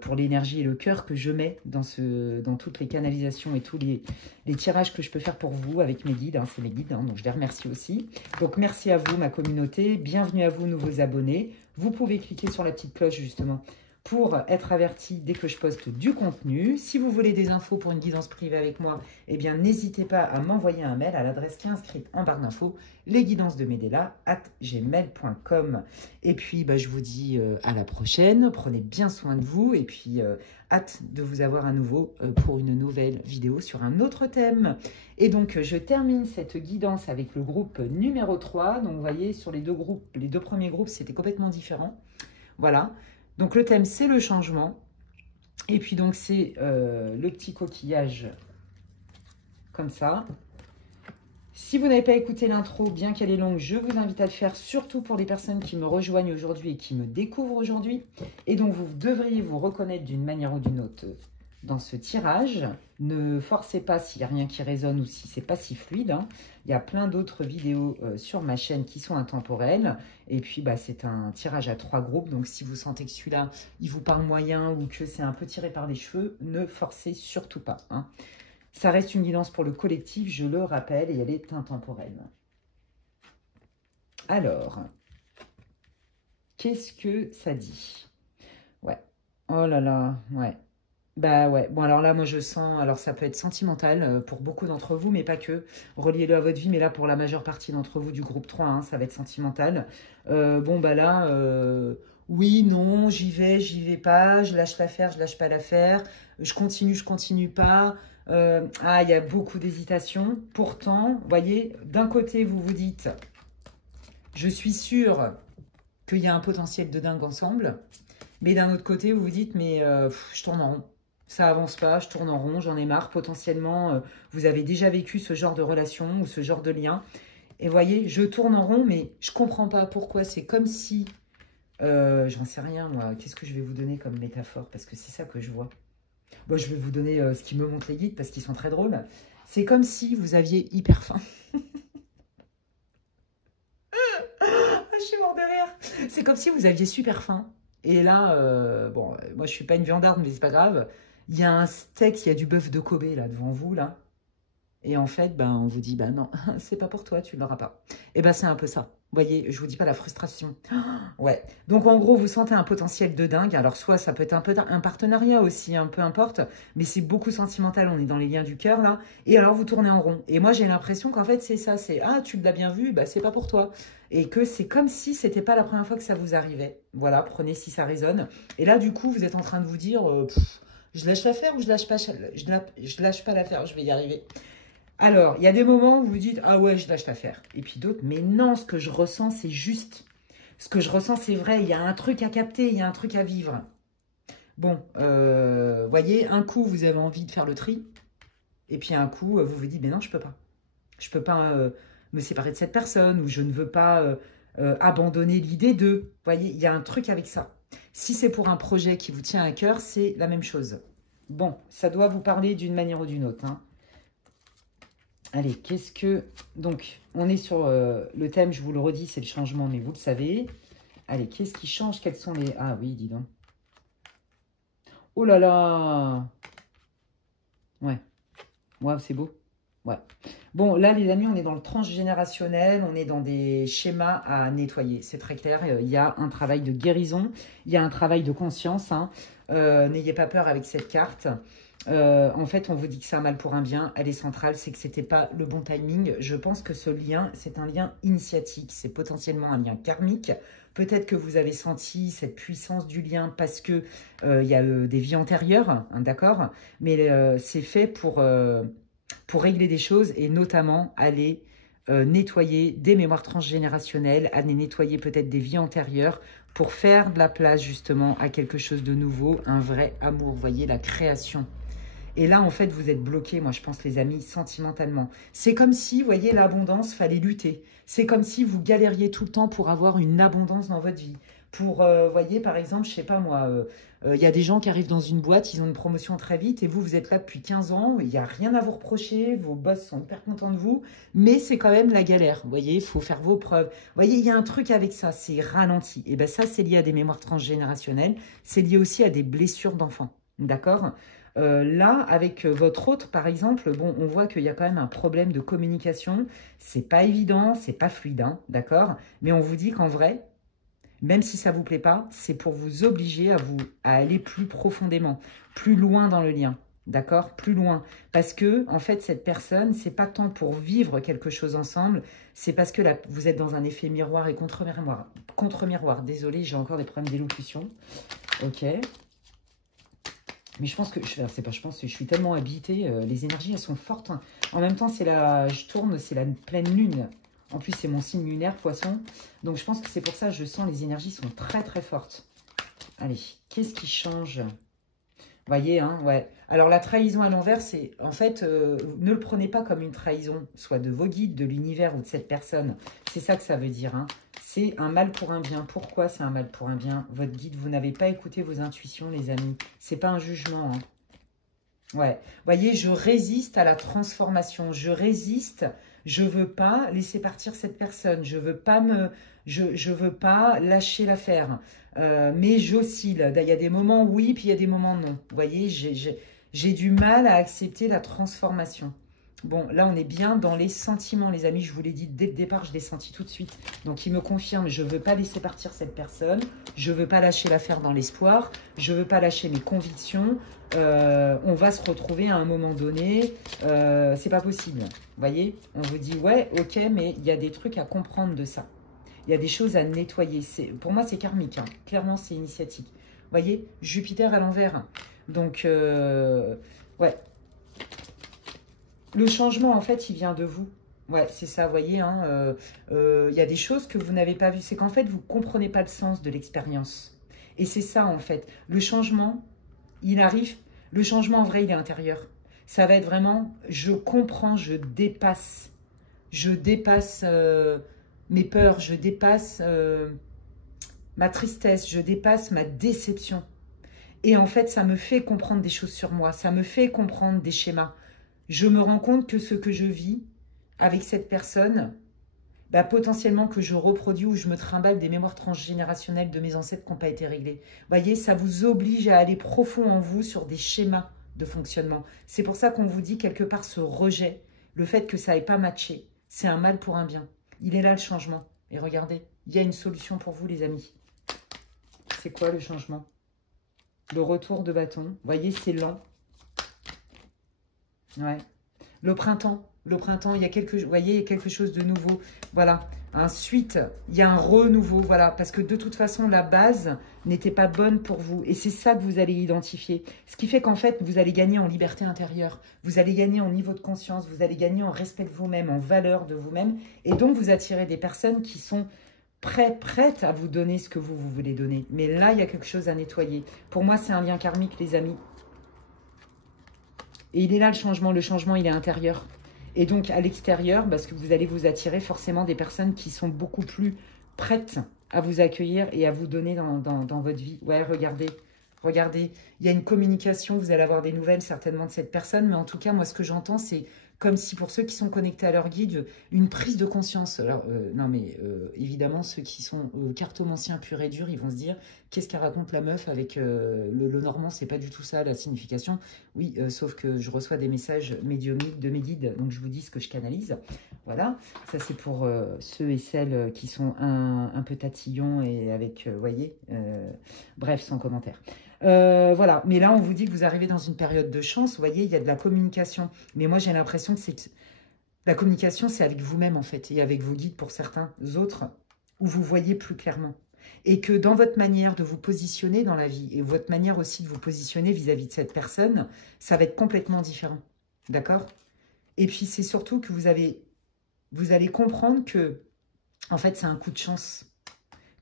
pour l'énergie et le cœur que je mets dans toutes les canalisations et tous les tirages que je peux faire pour vous avec mes guides. Hein, c'est mes guides, hein, donc je les remercie aussi. Donc, merci à vous, ma communauté. Bienvenue à vous, nouveaux abonnés. Vous pouvez cliquer sur la petite cloche, justement, pour être averti dès que je poste du contenu. Si vous voulez des infos pour une guidance privée avec moi, eh bien, n'hésitez pas à m'envoyer un mail à l'adresse qui est inscrite en barre d'infos, lesguidancesdemedela@gmail.com. Et puis, je vous dis à la prochaine. Prenez bien soin de vous et puis hâte de vous avoir à nouveau pour une nouvelle vidéo sur un autre thème. Et donc, je termine cette guidance avec le groupe numéro 3. Donc, vous voyez, sur les deux premiers groupes, c'était complètement différent. Voilà. Donc, le thème, c'est le changement. Et puis, donc, c'est le petit coquillage comme ça. Si vous n'avez pas écouté l'intro, bien qu'elle est longue, je vous invite à le faire, surtout pour les personnes qui me rejoignent aujourd'hui et qui me découvrent aujourd'hui. Et donc, vous devriez vous reconnaître d'une manière ou d'une autre dans ce tirage. Ne forcez pas s'il n'y a rien qui résonne ou si c'est pas si fluide, hein. Il y a plein d'autres vidéos sur ma chaîne qui sont intemporelles. Et puis, c'est un tirage à 3 groupes. Donc, si vous sentez que celui-là, il vous parle moyen ou que c'est un peu tiré par les cheveux, ne forcez surtout pas, hein. Ça reste une guidance pour le collectif, je le rappelle, et elle est intemporelle. Alors, qu'est-ce que ça dit? Ouais. Oh là là, ouais. Ouais. Bon, alors là, moi, je sens... Alors, ça peut être sentimental pour beaucoup d'entre vous, mais pas que. Reliez-le à votre vie, mais là, pour la majeure partie d'entre vous du groupe 3, hein, ça va être sentimental. Oui, non, j'y vais pas, je lâche l'affaire, je lâche pas l'affaire, je continue pas. Il y a beaucoup d'hésitation. Pourtant, vous voyez, d'un côté, vous vous dites, je suis sûre qu'il y a un potentiel de dingue ensemble. Mais d'un autre côté, vous vous dites, mais je tourne en rond. Ça avance pas, je tourne en rond, j'en ai marre. Potentiellement, vous avez déjà vécu ce genre de relation ou ce genre de lien. Et vous voyez, je tourne en rond, mais je comprends pas pourquoi. C'est comme si, j'en sais rien, moi. Qu'est-ce que je vais vous donner comme métaphore? Parce que c'est ça que je vois. Bon, je vais vous donner ce qui me montre les guides parce qu'ils sont très drôles. C'est comme si vous aviez hyper faim. Je suis mort de rire. C'est comme si vous aviez super faim. Et là, moi, je suis pas une viandarde, mais c'est pas grave. Il y a un steak, il y a du bœuf de Kobe, là, devant vous, là. Et en fait, on vous dit, non, c'est pas pour toi, tu ne l'auras pas. Et c'est un peu ça. Vous voyez, je vous dis pas la frustration. Ouais. Donc, en gros, vous sentez un potentiel de dingue. Alors, soit ça peut être un partenariat aussi, peu importe. Mais c'est beaucoup sentimental. On est dans les liens du cœur, là. Et alors, vous tournez en rond. Et moi, j'ai l'impression qu'en fait, c'est ça. C'est, tu l'as bien vu, c'est pas pour toi. Et que c'est comme si c'était pas la première fois que ça vous arrivait. Voilà, prenez si ça résonne. Et là, du coup, vous êtes en train de vous dire, je lâche l'affaire ou je lâche pas l'affaire, je vais y arriver. Alors, il y a des moments où vous vous dites, ah ouais, je lâche l'affaire. Et puis d'autres, mais non, ce que je ressens, c'est juste. Ce que je ressens, c'est vrai. Il y a un truc à capter, il y a un truc à vivre. Bon, voyez, un coup, vous avez envie de faire le tri. Et puis un coup, vous vous dites, mais non, je peux pas. Je peux pas me séparer de cette personne ou je ne veux pas abandonner l'idée de... Vous voyez, il y a un truc avec ça. Si c'est pour un projet qui vous tient à cœur, c'est la même chose. Bon, ça doit vous parler d'une manière ou d'une autre, hein. Allez, qu'est-ce que... Donc, on est sur le thème, je vous le redis, c'est le changement, mais vous le savez. Allez, qu'est-ce qui change? Quels sont les... Ah oui, dis donc. Oh là là! Ouais. Ouais, c'est beau. Ouais. Bon, là, les amis, on est dans le transgénérationnel, on est dans des schémas à nettoyer. C'est très clair, il y a un travail de guérison, il y a un travail de conscience, hein. N'ayez pas peur avec cette carte. En fait, on vous dit que c'est un mal pour un bien. Elle est centrale, c'est que c'était pas le bon timing. Je pense que ce lien, c'est un lien initiatique. C'est potentiellement un lien karmique. Peut-être que vous avez senti cette puissance du lien parce que il y a des vies antérieures, hein, d'accord? Mais c'est fait pour régler des choses et notamment aller nettoyer des mémoires transgénérationnelles, aller nettoyer peut-être des vies antérieures pour faire de la place justement à quelque chose de nouveau, un vrai amour. Vous voyez, la création. Et là, en fait, vous êtes bloqués, moi, je pense, les amis, sentimentalement. C'est comme si, vous voyez, l'abondance, fallait lutter. C'est comme si vous galériez tout le temps pour avoir une abondance dans votre vie. Pour, vous voyez, par exemple, je sais pas moi, il y a des gens qui arrivent dans une boîte, ils ont une promotion très vite, et vous êtes là depuis 15 ans, il n'y a rien à vous reprocher, vos boss sont hyper contents de vous, mais c'est quand même la galère, vous voyez, il faut faire vos preuves. Vous voyez, il y a un truc avec ça, c'est ralenti. Et bien ça, c'est lié à des mémoires transgénérationnelles, c'est lié aussi à des blessures d'enfants, d'accord ? Là, avec votre autre, par exemple, bon, on voit qu'il y a quand même un problème de communication. C'est pas évident, c'est pas fluide, hein, d'accord? Mais on vous dit qu'en vrai, même si ça ne vous plaît pas, c'est pour vous obliger à aller plus profondément, plus loin dans le lien. D'accord? Plus loin. Parce que, en fait, cette personne, c'est pas tant pour vivre quelque chose ensemble, c'est parce que là, vous êtes dans un effet miroir et contre-miroir. Contre-miroir. Désolée, j'ai encore des problèmes d'élocution. Ok. Mais je pense que, c'est pas, je pense que je suis tellement habitée, les énergies, elles sont fortes. Hein. En même temps, je tourne, c'est la pleine lune. En plus, c'est mon signe lunaire, poisson. Donc, je pense que c'est pour ça que je sens les énergies sont très, très fortes. Allez, qu'est-ce qui change ? Voyez, hein, ouais. Alors, la trahison à l'envers, c'est, en fait, ne le prenez pas comme une trahison, soit de vos guides, de l'univers ou de cette personne. C'est ça que ça veut dire, hein. C'est un mal pour un bien. Pourquoi c'est un mal pour un bien? Votre guide, vous n'avez pas écouté vos intuitions, les amis. C'est pas un jugement, hein. Ouais. Voyez, je résiste à la transformation. Je résiste. Je veux pas laisser partir cette personne. Je veux pas je veux pas lâcher l'affaire. Mais j'oscille. Il y a des moments oui, puis il y a des moments non. Vous voyez, j'ai du mal à accepter la transformation. Bon, là, on est bien dans les sentiments, les amis. Je vous l'ai dit dès le départ, je l'ai senti tout de suite. Donc, il me confirme, je ne veux pas laisser partir cette personne. Je ne veux pas lâcher l'affaire dans l'espoir. Je ne veux pas lâcher mes convictions. On va se retrouver à un moment donné. C'est pas possible. Vous voyez, on vous dit, ouais, ok, mais il y a des trucs à comprendre de ça. Il y a des choses à nettoyer. Pour moi, c'est karmique. Hein. Clairement, c'est initiatique. Vous voyez, Jupiter à l'envers. Donc, ouais. Le changement, en fait, il vient de vous. Ouais, c'est ça, vous voyez. Hein, y a des choses que vous n'avez pas vues. C'est qu'en fait, vous ne comprenez pas le sens de l'expérience. Et c'est ça, en fait. Le changement, il arrive. Le changement, en vrai, il est intérieur. Ça va être vraiment, je comprends, je dépasse. Je dépasse mes peurs, je dépasse ma tristesse, je dépasse ma déception. Et en fait, ça me fait comprendre des choses sur moi. Ça me fait comprendre des schémas. Je me rends compte que ce que je vis avec cette personne, bah, potentiellement que je reproduis ou je me trimballe des mémoires transgénérationnelles de mes ancêtres qui n'ont pas été réglées. Vous voyez, ça vous oblige à aller profond en vous sur des schémas de fonctionnement. C'est pour ça qu'on vous dit quelque part ce rejet, le fait que ça n'ait pas matché, c'est un mal pour un bien. Il est là le changement. Et regardez, il y a une solution pour vous les amis. C'est quoi le changement? Le retour de bâton. Vous voyez, c'est lent. Ouais. Le printemps, il y a vous voyez, il y a quelque chose de nouveau. Voilà. Ensuite, il y a un renouveau, voilà. Parce que de toute façon, la base n'était pas bonne pour vous. Et c'est ça que vous allez identifier. Ce qui fait qu'en fait, vous allez gagner en liberté intérieure. Vous allez gagner en niveau de conscience. Vous allez gagner en respect de vous-même, en valeur de vous-même. Et donc, vous attirez des personnes qui sont prêtes à vous donner ce que vous voulez donner. Mais là, il y a quelque chose à nettoyer. Pour moi, c'est un lien karmique, les amis. Et il est là le changement. Le changement, il est intérieur. Et donc, à l'extérieur, parce que vous allez vous attirer forcément des personnes qui sont beaucoup plus prêtes à vous accueillir et à vous donner dans votre vie. Ouais, regardez. Regardez. Il y a une communication. Vous allez avoir des nouvelles certainement de cette personne. Mais en tout cas, moi, ce que j'entends, c'est comme si pour ceux qui sont connectés à leur guide, une prise de conscience. Alors, non, mais évidemment, ceux qui sont cartomanciens purs et durs, ils vont se dire, qu'est-ce qu'elle raconte la meuf avec le normand? C'est pas du tout ça la signification. Oui, sauf que je reçois des messages médiumniques de mes guides, donc je vous dis ce que je canalise. Voilà, ça c'est pour ceux et celles qui sont un peu tatillons et avec, voyez, bref, sans commentaire. Voilà, mais là on vous dit que vous arrivez dans une période de chance, vous voyez, il y a de la communication. Mais moi j'ai l'impression que la communication c'est avec vous-même en fait, et avec vos guides pour certains autres, où vous voyez plus clairement. Et que dans votre manière de vous positionner dans la vie, et votre manière aussi de vous positionner vis-à-vis de cette personne, ça va être complètement différent, d'accord? Et puis c'est surtout que vous allez comprendre que, en fait c'est un coup de chance,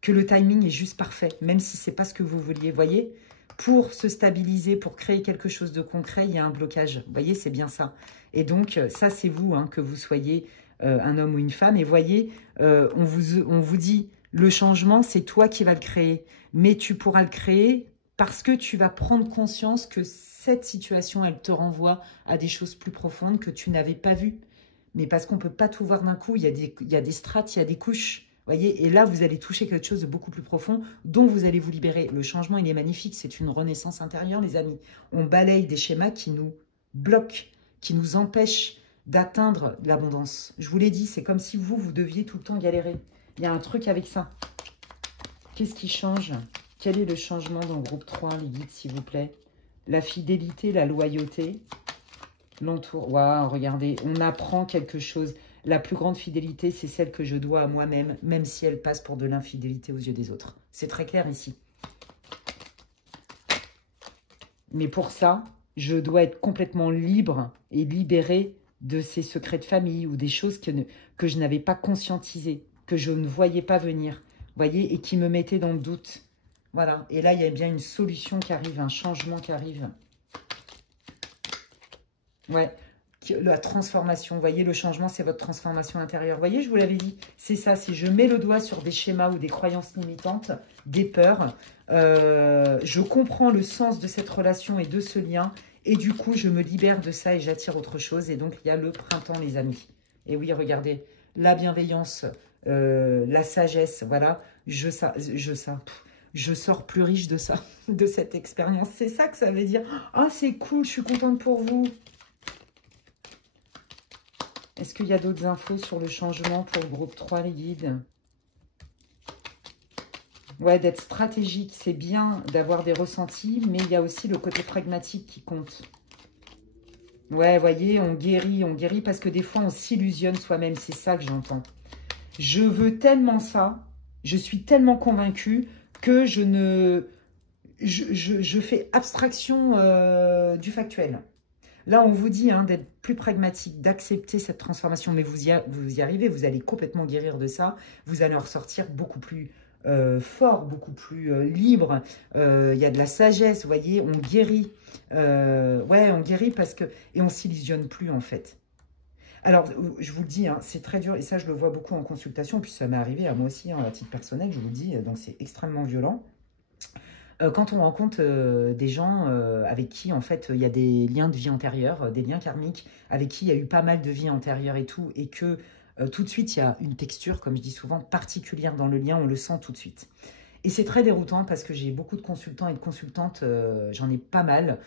que le timing est juste parfait, même si c'est pas ce que vous vouliez, voyez? Pour se stabiliser, pour créer quelque chose de concret, il y a un blocage. Vous voyez, c'est bien ça. Et donc, ça, c'est vous, hein, que vous soyez un homme ou une femme. Et voyez, on vous dit, le changement, c'est toi qui vas le créer. Mais tu pourras le créer parce que tu vas prendre conscience que cette situation, elle te renvoie à des choses plus profondes que tu n'avais pas vues. Mais parce qu'on ne peut pas tout voir d'un coup, il y a des strates, il y a des couches. Voyez, et là, vous allez toucher quelque chose de beaucoup plus profond dont vous allez vous libérer. Le changement, il est magnifique. C'est une renaissance intérieure, les amis. On balaye des schémas qui nous bloquent, qui nous empêchent d'atteindre l'abondance. Je vous l'ai dit, c'est comme si vous deviez tout le temps galérer. Il y a un truc avec ça. qu'est-ce qui change? Quel est le changement dans le groupe 3, les guides, s'il vous plaît? La fidélité, la loyauté, l'entour. Waouh, regardez, on apprend quelque chose. La plus grande fidélité, c'est celle que je dois à moi-même, même si elle passe pour de l'infidélité aux yeux des autres. C'est très clair ici. Mais pour ça, je dois être complètement libre et libérée de ces secrets de famille ou des choses que je n'avais pas conscientisées, que je ne voyais pas venir, vous voyez, et qui me mettaient dans le doute. Voilà, et là, il y a bien une solution qui arrive, un changement qui arrive. Ouais, la transformation, vous voyez, le changement, c'est votre transformation intérieure. Vous voyez, je vous l'avais dit, c'est ça, si je mets le doigt sur des schémas ou des croyances limitantes, des peurs, je comprends le sens de cette relation et de ce lien, et du coup, je me libère de ça et j'attire autre chose. Et donc, il y a le printemps, les amis. Et oui, regardez, la bienveillance, la sagesse, voilà, je sors plus riche de ça, de cette expérience. C'est ça que ça veut dire. Ah, c'est cool, je suis contente pour vous. Est-ce qu'il y a d'autres infos sur le changement pour le groupe 3, les guides? Ouais, d'être stratégique, c'est bien d'avoir des ressentis, mais il y a aussi le côté pragmatique qui compte. Ouais, voyez, on guérit parce que des fois, on s'illusionne soi-même. C'est ça que j'entends. Je veux tellement ça, je suis tellement convaincue que je fais abstraction du factuel. Là, on vous dit hein, d'être plus pragmatique, d'accepter cette transformation, mais vous y arrivez, vous allez complètement guérir de ça, vous allez en ressortir beaucoup plus fort, beaucoup plus libre. Il y a de la sagesse, vous voyez, on guérit. Ouais, on guérit parce que... Et on ne s'illusionne plus, en fait. Alors, je vous le dis, hein, c'est très dur, et ça, je le vois beaucoup en consultation, puis ça m'est arrivé à moi aussi, hein, à titre personnel, je vous le dis, donc c'est extrêmement violent. Quand on rencontre des gens avec qui, en fait, il y a des liens de vie antérieure, des liens karmiques, avec qui il y a eu pas mal de vie antérieure et tout, et que tout de suite, il y a une texture, comme je dis souvent, particulière dans le lien, on le sent tout de suite. Et c'est très déroutant parce que j'ai beaucoup de consultants et de consultantes, j'en ai pas mal,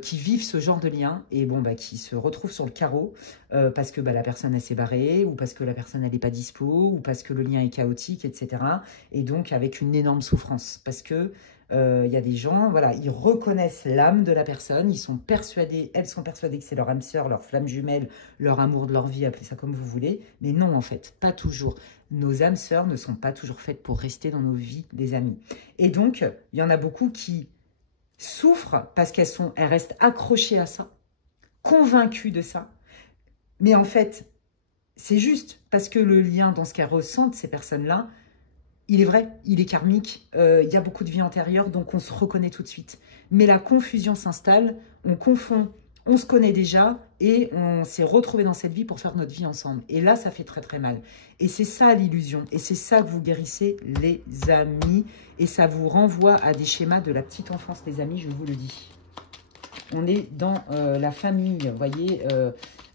qui vivent ce genre de lien et bon, bah, qui se retrouvent sur le carreau parce que bah, la personne elle s'est barrée ou parce que la personne elle n'est pas dispo ou parce que le lien est chaotique, etc. Et donc avec une énorme souffrance parce que il y a des gens, voilà, ils reconnaissent l'âme de la personne, ils sont persuadés, elles sont persuadées que c'est leur âme sœur, leur flamme jumelle, leur amour de leur vie, appelez ça comme vous voulez. Mais non, en fait, pas toujours. Nos âmes sœurs ne sont pas toujours faites pour rester dans nos vies, les amis. Et donc, il y en a beaucoup qui souffrent parce qu'elles restent accrochées à ça, convaincues de ça. Mais en fait, c'est juste parce que le lien dans ce qu'elles ressentent, ces personnes-là, il est vrai, il est karmique, il y a beaucoup de vie antérieure, donc on se reconnaît tout de suite. Mais la confusion s'installe, on confond, on se connaît déjà et on s'est retrouvé dans cette vie pour faire notre vie ensemble. Et là, ça fait très très mal. Et c'est ça l'illusion, et c'est ça que vous guérissez, les amis. Et ça vous renvoie à des schémas de la petite enfance, les amis, je vous le dis. On est dans la famille, vous voyez,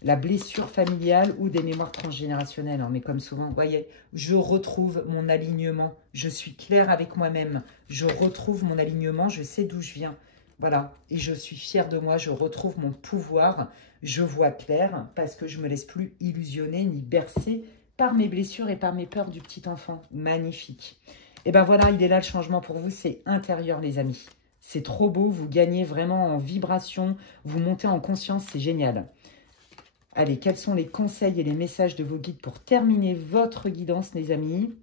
la blessure familiale ou des mémoires transgénérationnelles. Hein, mais comme souvent, vous voyez, je retrouve mon alignement. Je suis claire avec moi-même. Je retrouve mon alignement. Je sais d'où je viens. Voilà. Et je suis fière de moi. Je retrouve mon pouvoir. Je vois clair parce que je ne me laisse plus illusionner ni bercer par mes blessures et par mes peurs du petit enfant. Magnifique. Et ben voilà, il est là le changement pour vous. C'est intérieur, les amis. C'est trop beau. Vous gagnez vraiment en vibration. Vous montez en conscience. C'est génial. Allez, quels sont les conseils et les messages de vos guides pour terminer votre guidance, les amis?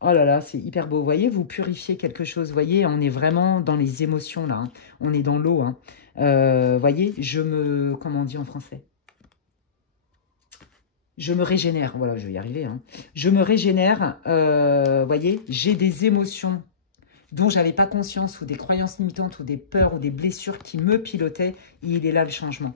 Oh là là, c'est hyper beau. Vous voyez, vous purifiez quelque chose. Vous voyez, on est vraiment dans les émotions, là. Hein. On est dans l'eau. Hein. Vous voyez, comment on dit en français? Je me régénère. Voilà, je vais y arriver. Hein. Je me régénère. Vous voyez, j'ai des émotions dont je n'avais pas conscience, ou des croyances limitantes, ou des peurs, ou des blessures qui me pilotaient. Et il est là le changement.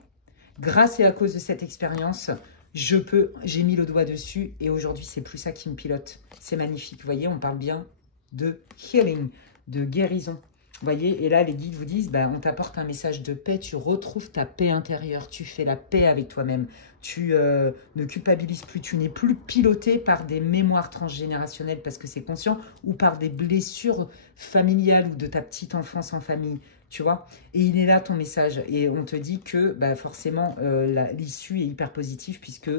Grâce et à cause de cette expérience, j'ai mis le doigt dessus et aujourd'hui, c'est plus ça qui me pilote. C'est magnifique. Vous voyez, on parle bien de healing, de guérison. Vous voyez, et là, les guides vous disent, bah, on t'apporte un message de paix, tu retrouves ta paix intérieure, tu fais la paix avec toi-même, tu ne culpabilises plus, tu n'es plus piloté par des mémoires transgénérationnelles parce que c'est conscient ou par des blessures familiales ou de ta petite enfance en famille. Tu vois, et il est là ton message. Et on te dit que bah, forcément, l'issue est hyper positive puisque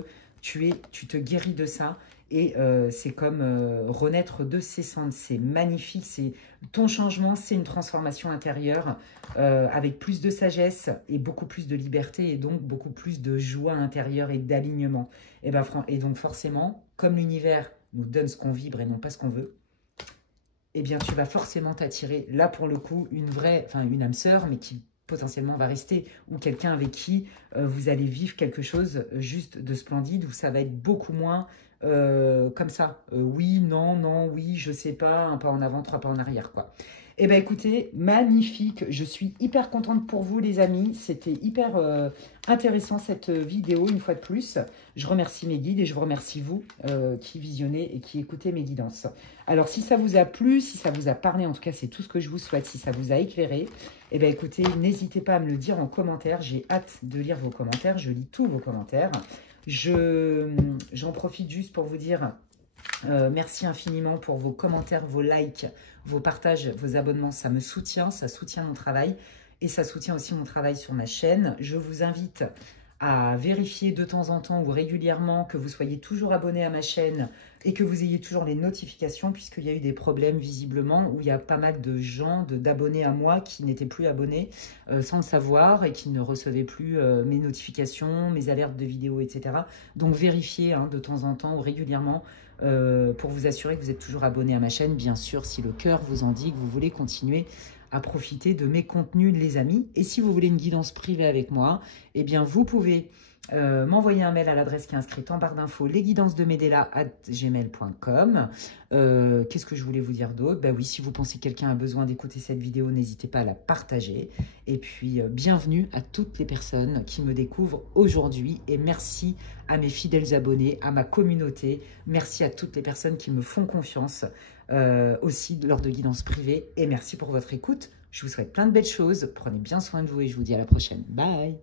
tu te guéris de ça. Et c'est comme renaître de ses cendres. C'est magnifique. C'est ton changement, c'est une transformation intérieure avec plus de sagesse et beaucoup plus de liberté et donc beaucoup plus de joie intérieure et d'alignement. Et donc forcément, comme l'univers nous donne ce qu'on vibre et non pas ce qu'on veut, eh bien tu vas forcément t'attirer, là pour le coup, une âme sœur, mais qui potentiellement va rester, ou quelqu'un avec qui vous allez vivre quelque chose juste de splendide, où ça va être beaucoup moins comme ça. Oui, non, non, oui, je sais pas, un pas en avant, trois pas en arrière, quoi. Eh bien, écoutez, magnifique. Je suis hyper contente pour vous, les amis. C'était hyper intéressant, cette vidéo, une fois de plus. Je remercie mes guides et je vous remercie vous qui visionnez et qui écoutez mes guidances. Alors, si ça vous a plu, si ça vous a parlé, en tout cas, c'est tout ce que je vous souhaite. Si ça vous a éclairé, eh bien, écoutez, n'hésitez pas à me le dire en commentaire. J'ai hâte de lire vos commentaires. Je lis tous vos commentaires. J'en profite juste pour vous dire... merci infiniment pour vos commentaires, vos likes, vos partages, vos abonnements. Ça me soutient, ça soutient mon travail et ça soutient aussi mon travail sur ma chaîne. Je vous invite à vérifier de temps en temps ou régulièrement que vous soyez toujours abonné à ma chaîne et que vous ayez toujours les notifications, puisqu'il y a eu des problèmes visiblement où il y a pas mal de gens, d'abonnés à moi qui n'étaient plus abonnés sans le savoir et qui ne recevaient plus mes notifications, mes alertes de vidéos, etc. Donc vérifiez de temps en temps ou régulièrement pour vous assurer que vous êtes toujours abonné à ma chaîne, bien sûr, si le cœur vous en dit que vous voulez continuer à profiter de mes contenus, les amis. Et si vous voulez une guidance privée avec moi, eh bien, vous pouvez m'envoyer un mail à l'adresse qui est inscrite en barre d'infos, lesguidancesdemedela@gmail.com. Qu'est-ce que je voulais vous dire d'autre? Bah oui, si vous pensez que quelqu'un a besoin d'écouter cette vidéo, n'hésitez pas à la partager. Et puis, bienvenue à toutes les personnes qui me découvrent aujourd'hui. Et merci à mes fidèles abonnés, à ma communauté. Merci à toutes les personnes qui me font confiance aussi lors de guidances privées. Et merci pour votre écoute. Je vous souhaite plein de belles choses. Prenez bien soin de vous et je vous dis à la prochaine. Bye!